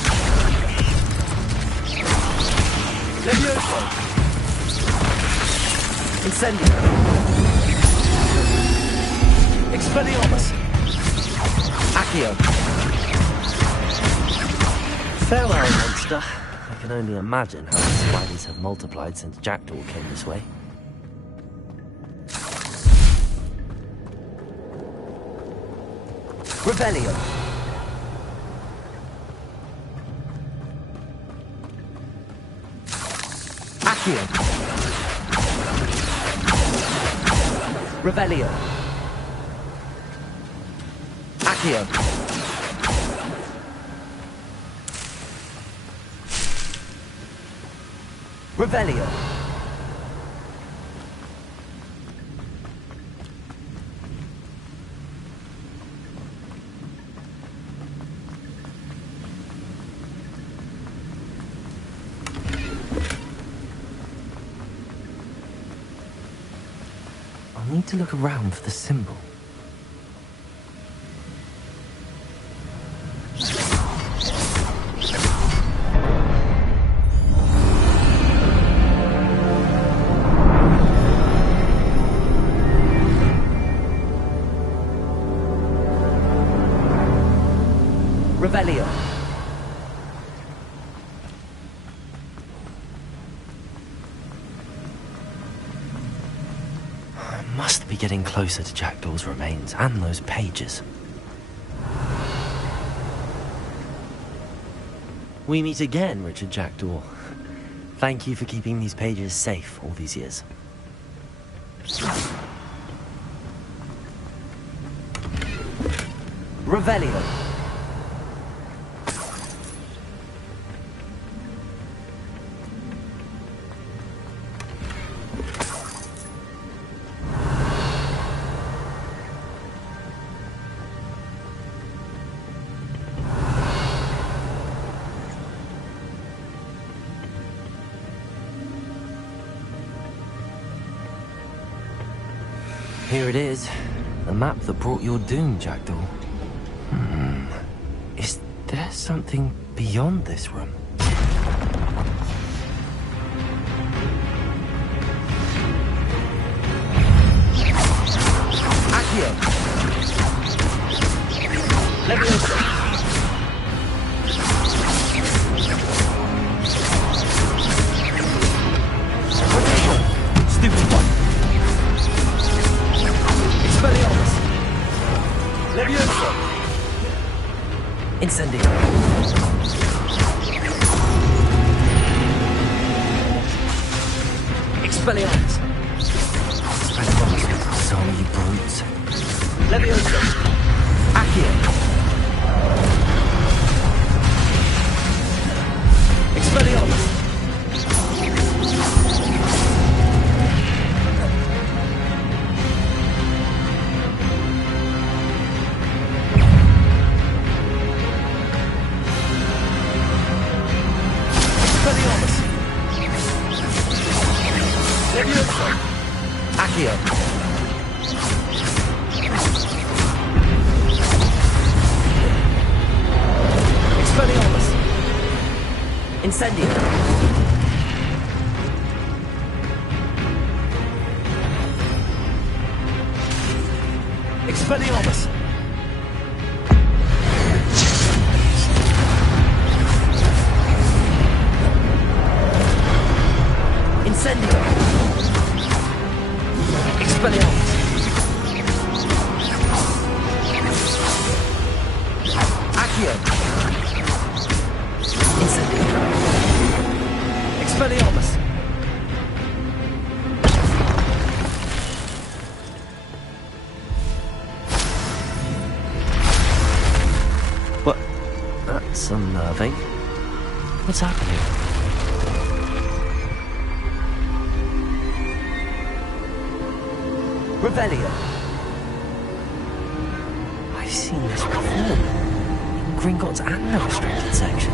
Levioso. Incendio. Expelliarmus. Accio. Farewell, monster. I can only imagine how the spiders have multiplied since Jackdaw came this way. Revelio! Accio! Revelio! Accio! Revelio! I'll need to look around for the symbol. Revelio. I must be getting closer to Jackdaw's remains and those pages. We meet again, Richard Jackdaw. Thank you for keeping these pages safe all these years. Revelio. Here it is. The map that brought your doom, Jackdaw. Is there something beyond this room? Accio! Leviosa! Stupid one! Expelliarmus! Leviosa! Incendio! Expelliarmus! Expelliarmus! So you brutes. Leviosa! Accio! Expelliarmus! Accio! Expelliarmus! Incendio! Expelliarmus! Incendio! Expelliarmus! Accio! Incendio! Expelliarmus! What? That's unnerving. What's happening? Revelio. I've seen this before. In Gringotts and the restricted section.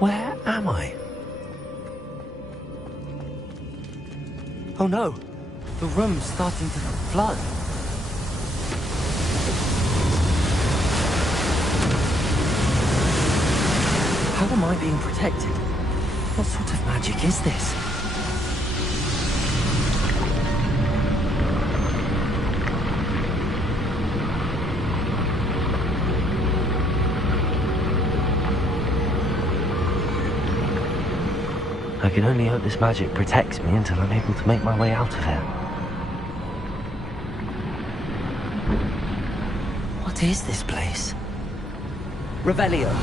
Where am I? Oh no! The room's starting to flood. How am I being protected? What sort of magic is this? I can only hope this magic protects me until I'm able to make my way out of here. What is this place? Revelio.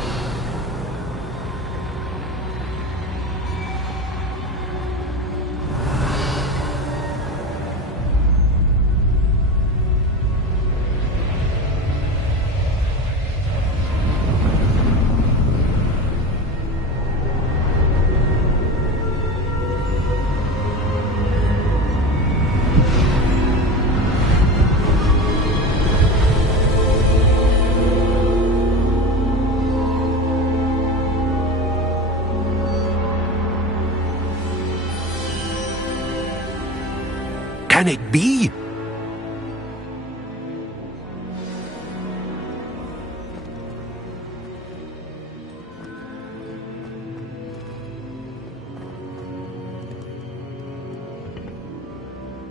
Can it be?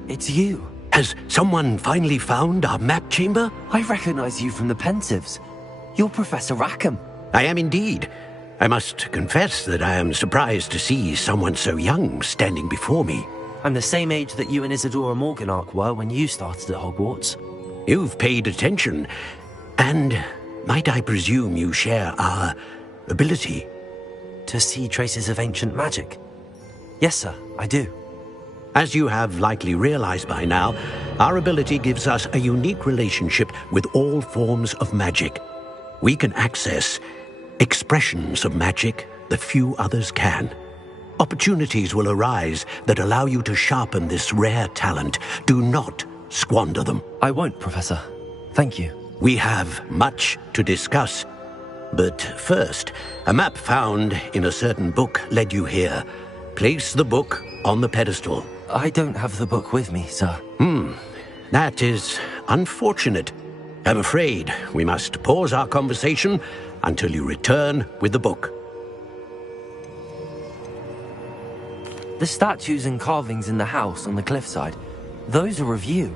It's you. Has someone finally found our map chamber? I recognize you from the Pensives. You're Professor Rackham. I am indeed. I must confess that I am surprised to see someone so young standing before me. I'm the same age that you and Isadora Morganach were when you started at Hogwarts. You've paid attention, and might I presume you share our ability? To see traces of ancient magic? Yes, sir, I do. As you have likely realized by now, our ability gives us a unique relationship with all forms of magic. We can access expressions of magic that few others can. Opportunities will arise that allow you to sharpen this rare talent. Do not squander them. I won't, Professor. Thank you. We have much to discuss. But first, a map found in a certain book led you here. Place the book on the pedestal. I don't have the book with me, sir. That is unfortunate. I'm afraid we must pause our conversation until you return with the book. The statues and carvings in the house on the cliffside, those are of you.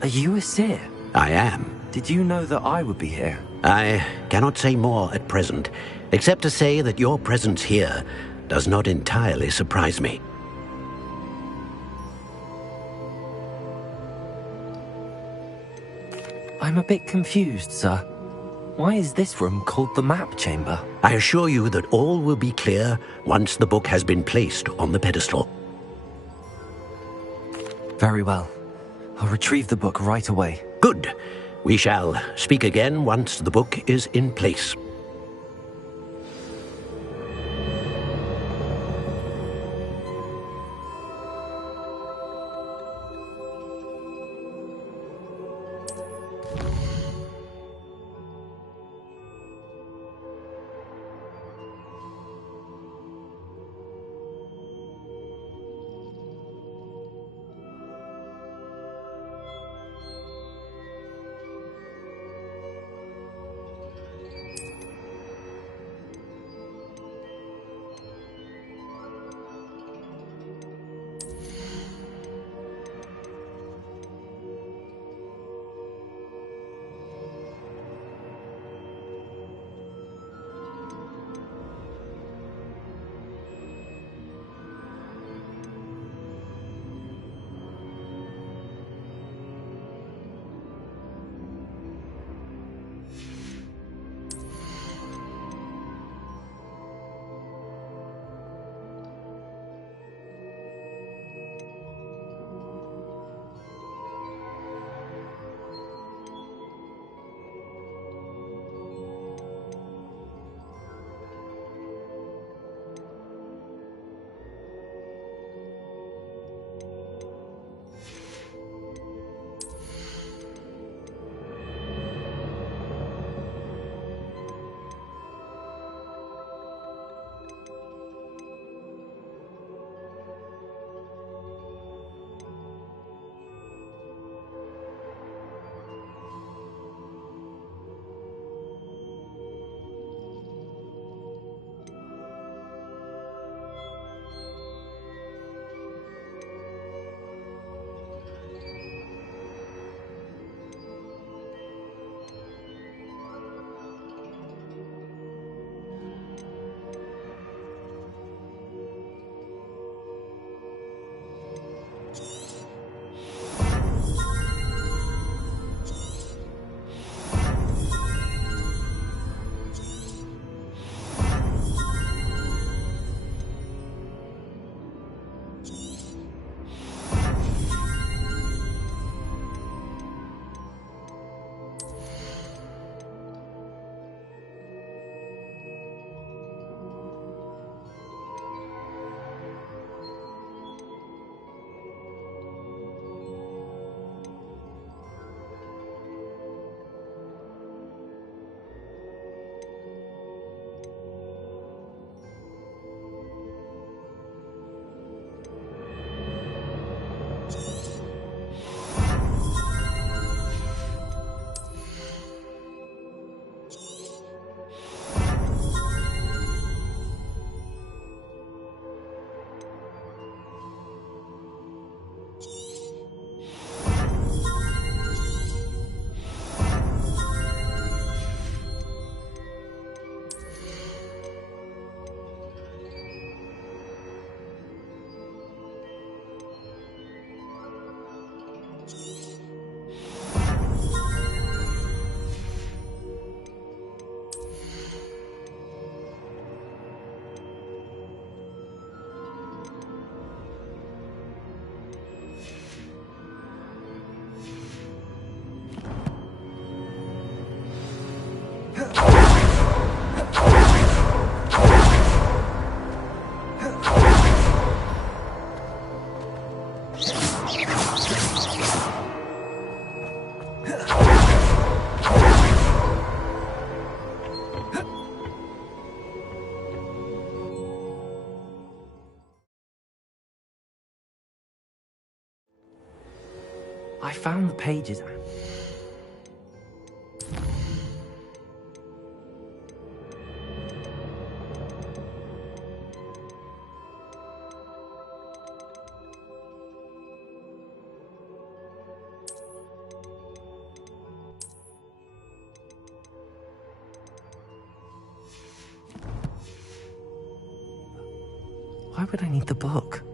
Are you a seer? I am. Did you know that I would be here? I cannot say more at present, except to say that your presence here does not entirely surprise me. I'm a bit confused, sir. Why is this room called the map chamber? I assure you that all will be clear once the book has been placed on the pedestal. Very well. I'll retrieve the book right away. Good. We shall speak again once the book is in place. I found the pages. Why would I need the book?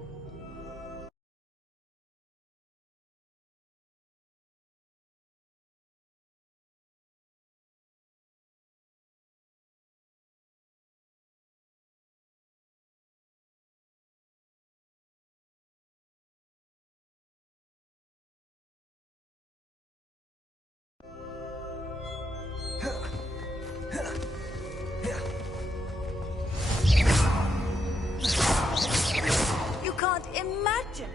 You can't imagine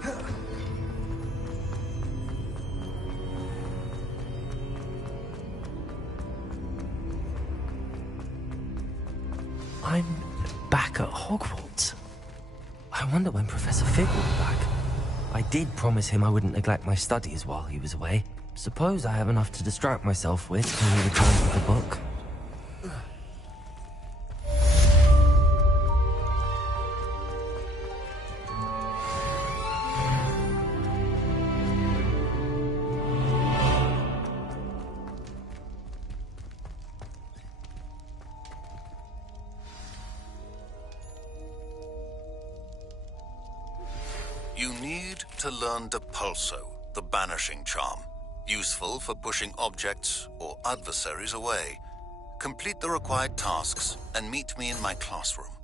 how I'm back at Hogwarts. I wonder when Professor Fig will be back. I did promise him I wouldn't neglect my studies while he was away. Suppose I have enough to distract myself with when he returns with the book. You need to learn Depulso, the banishing charm. Useful for pushing objects or adversaries away. Complete the required tasks and meet me in my classroom.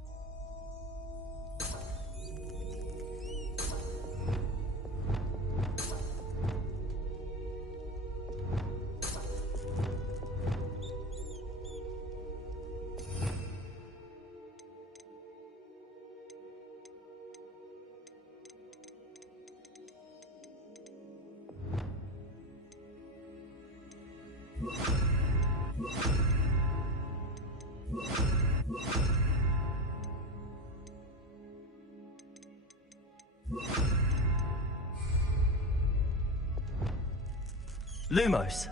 Lumos,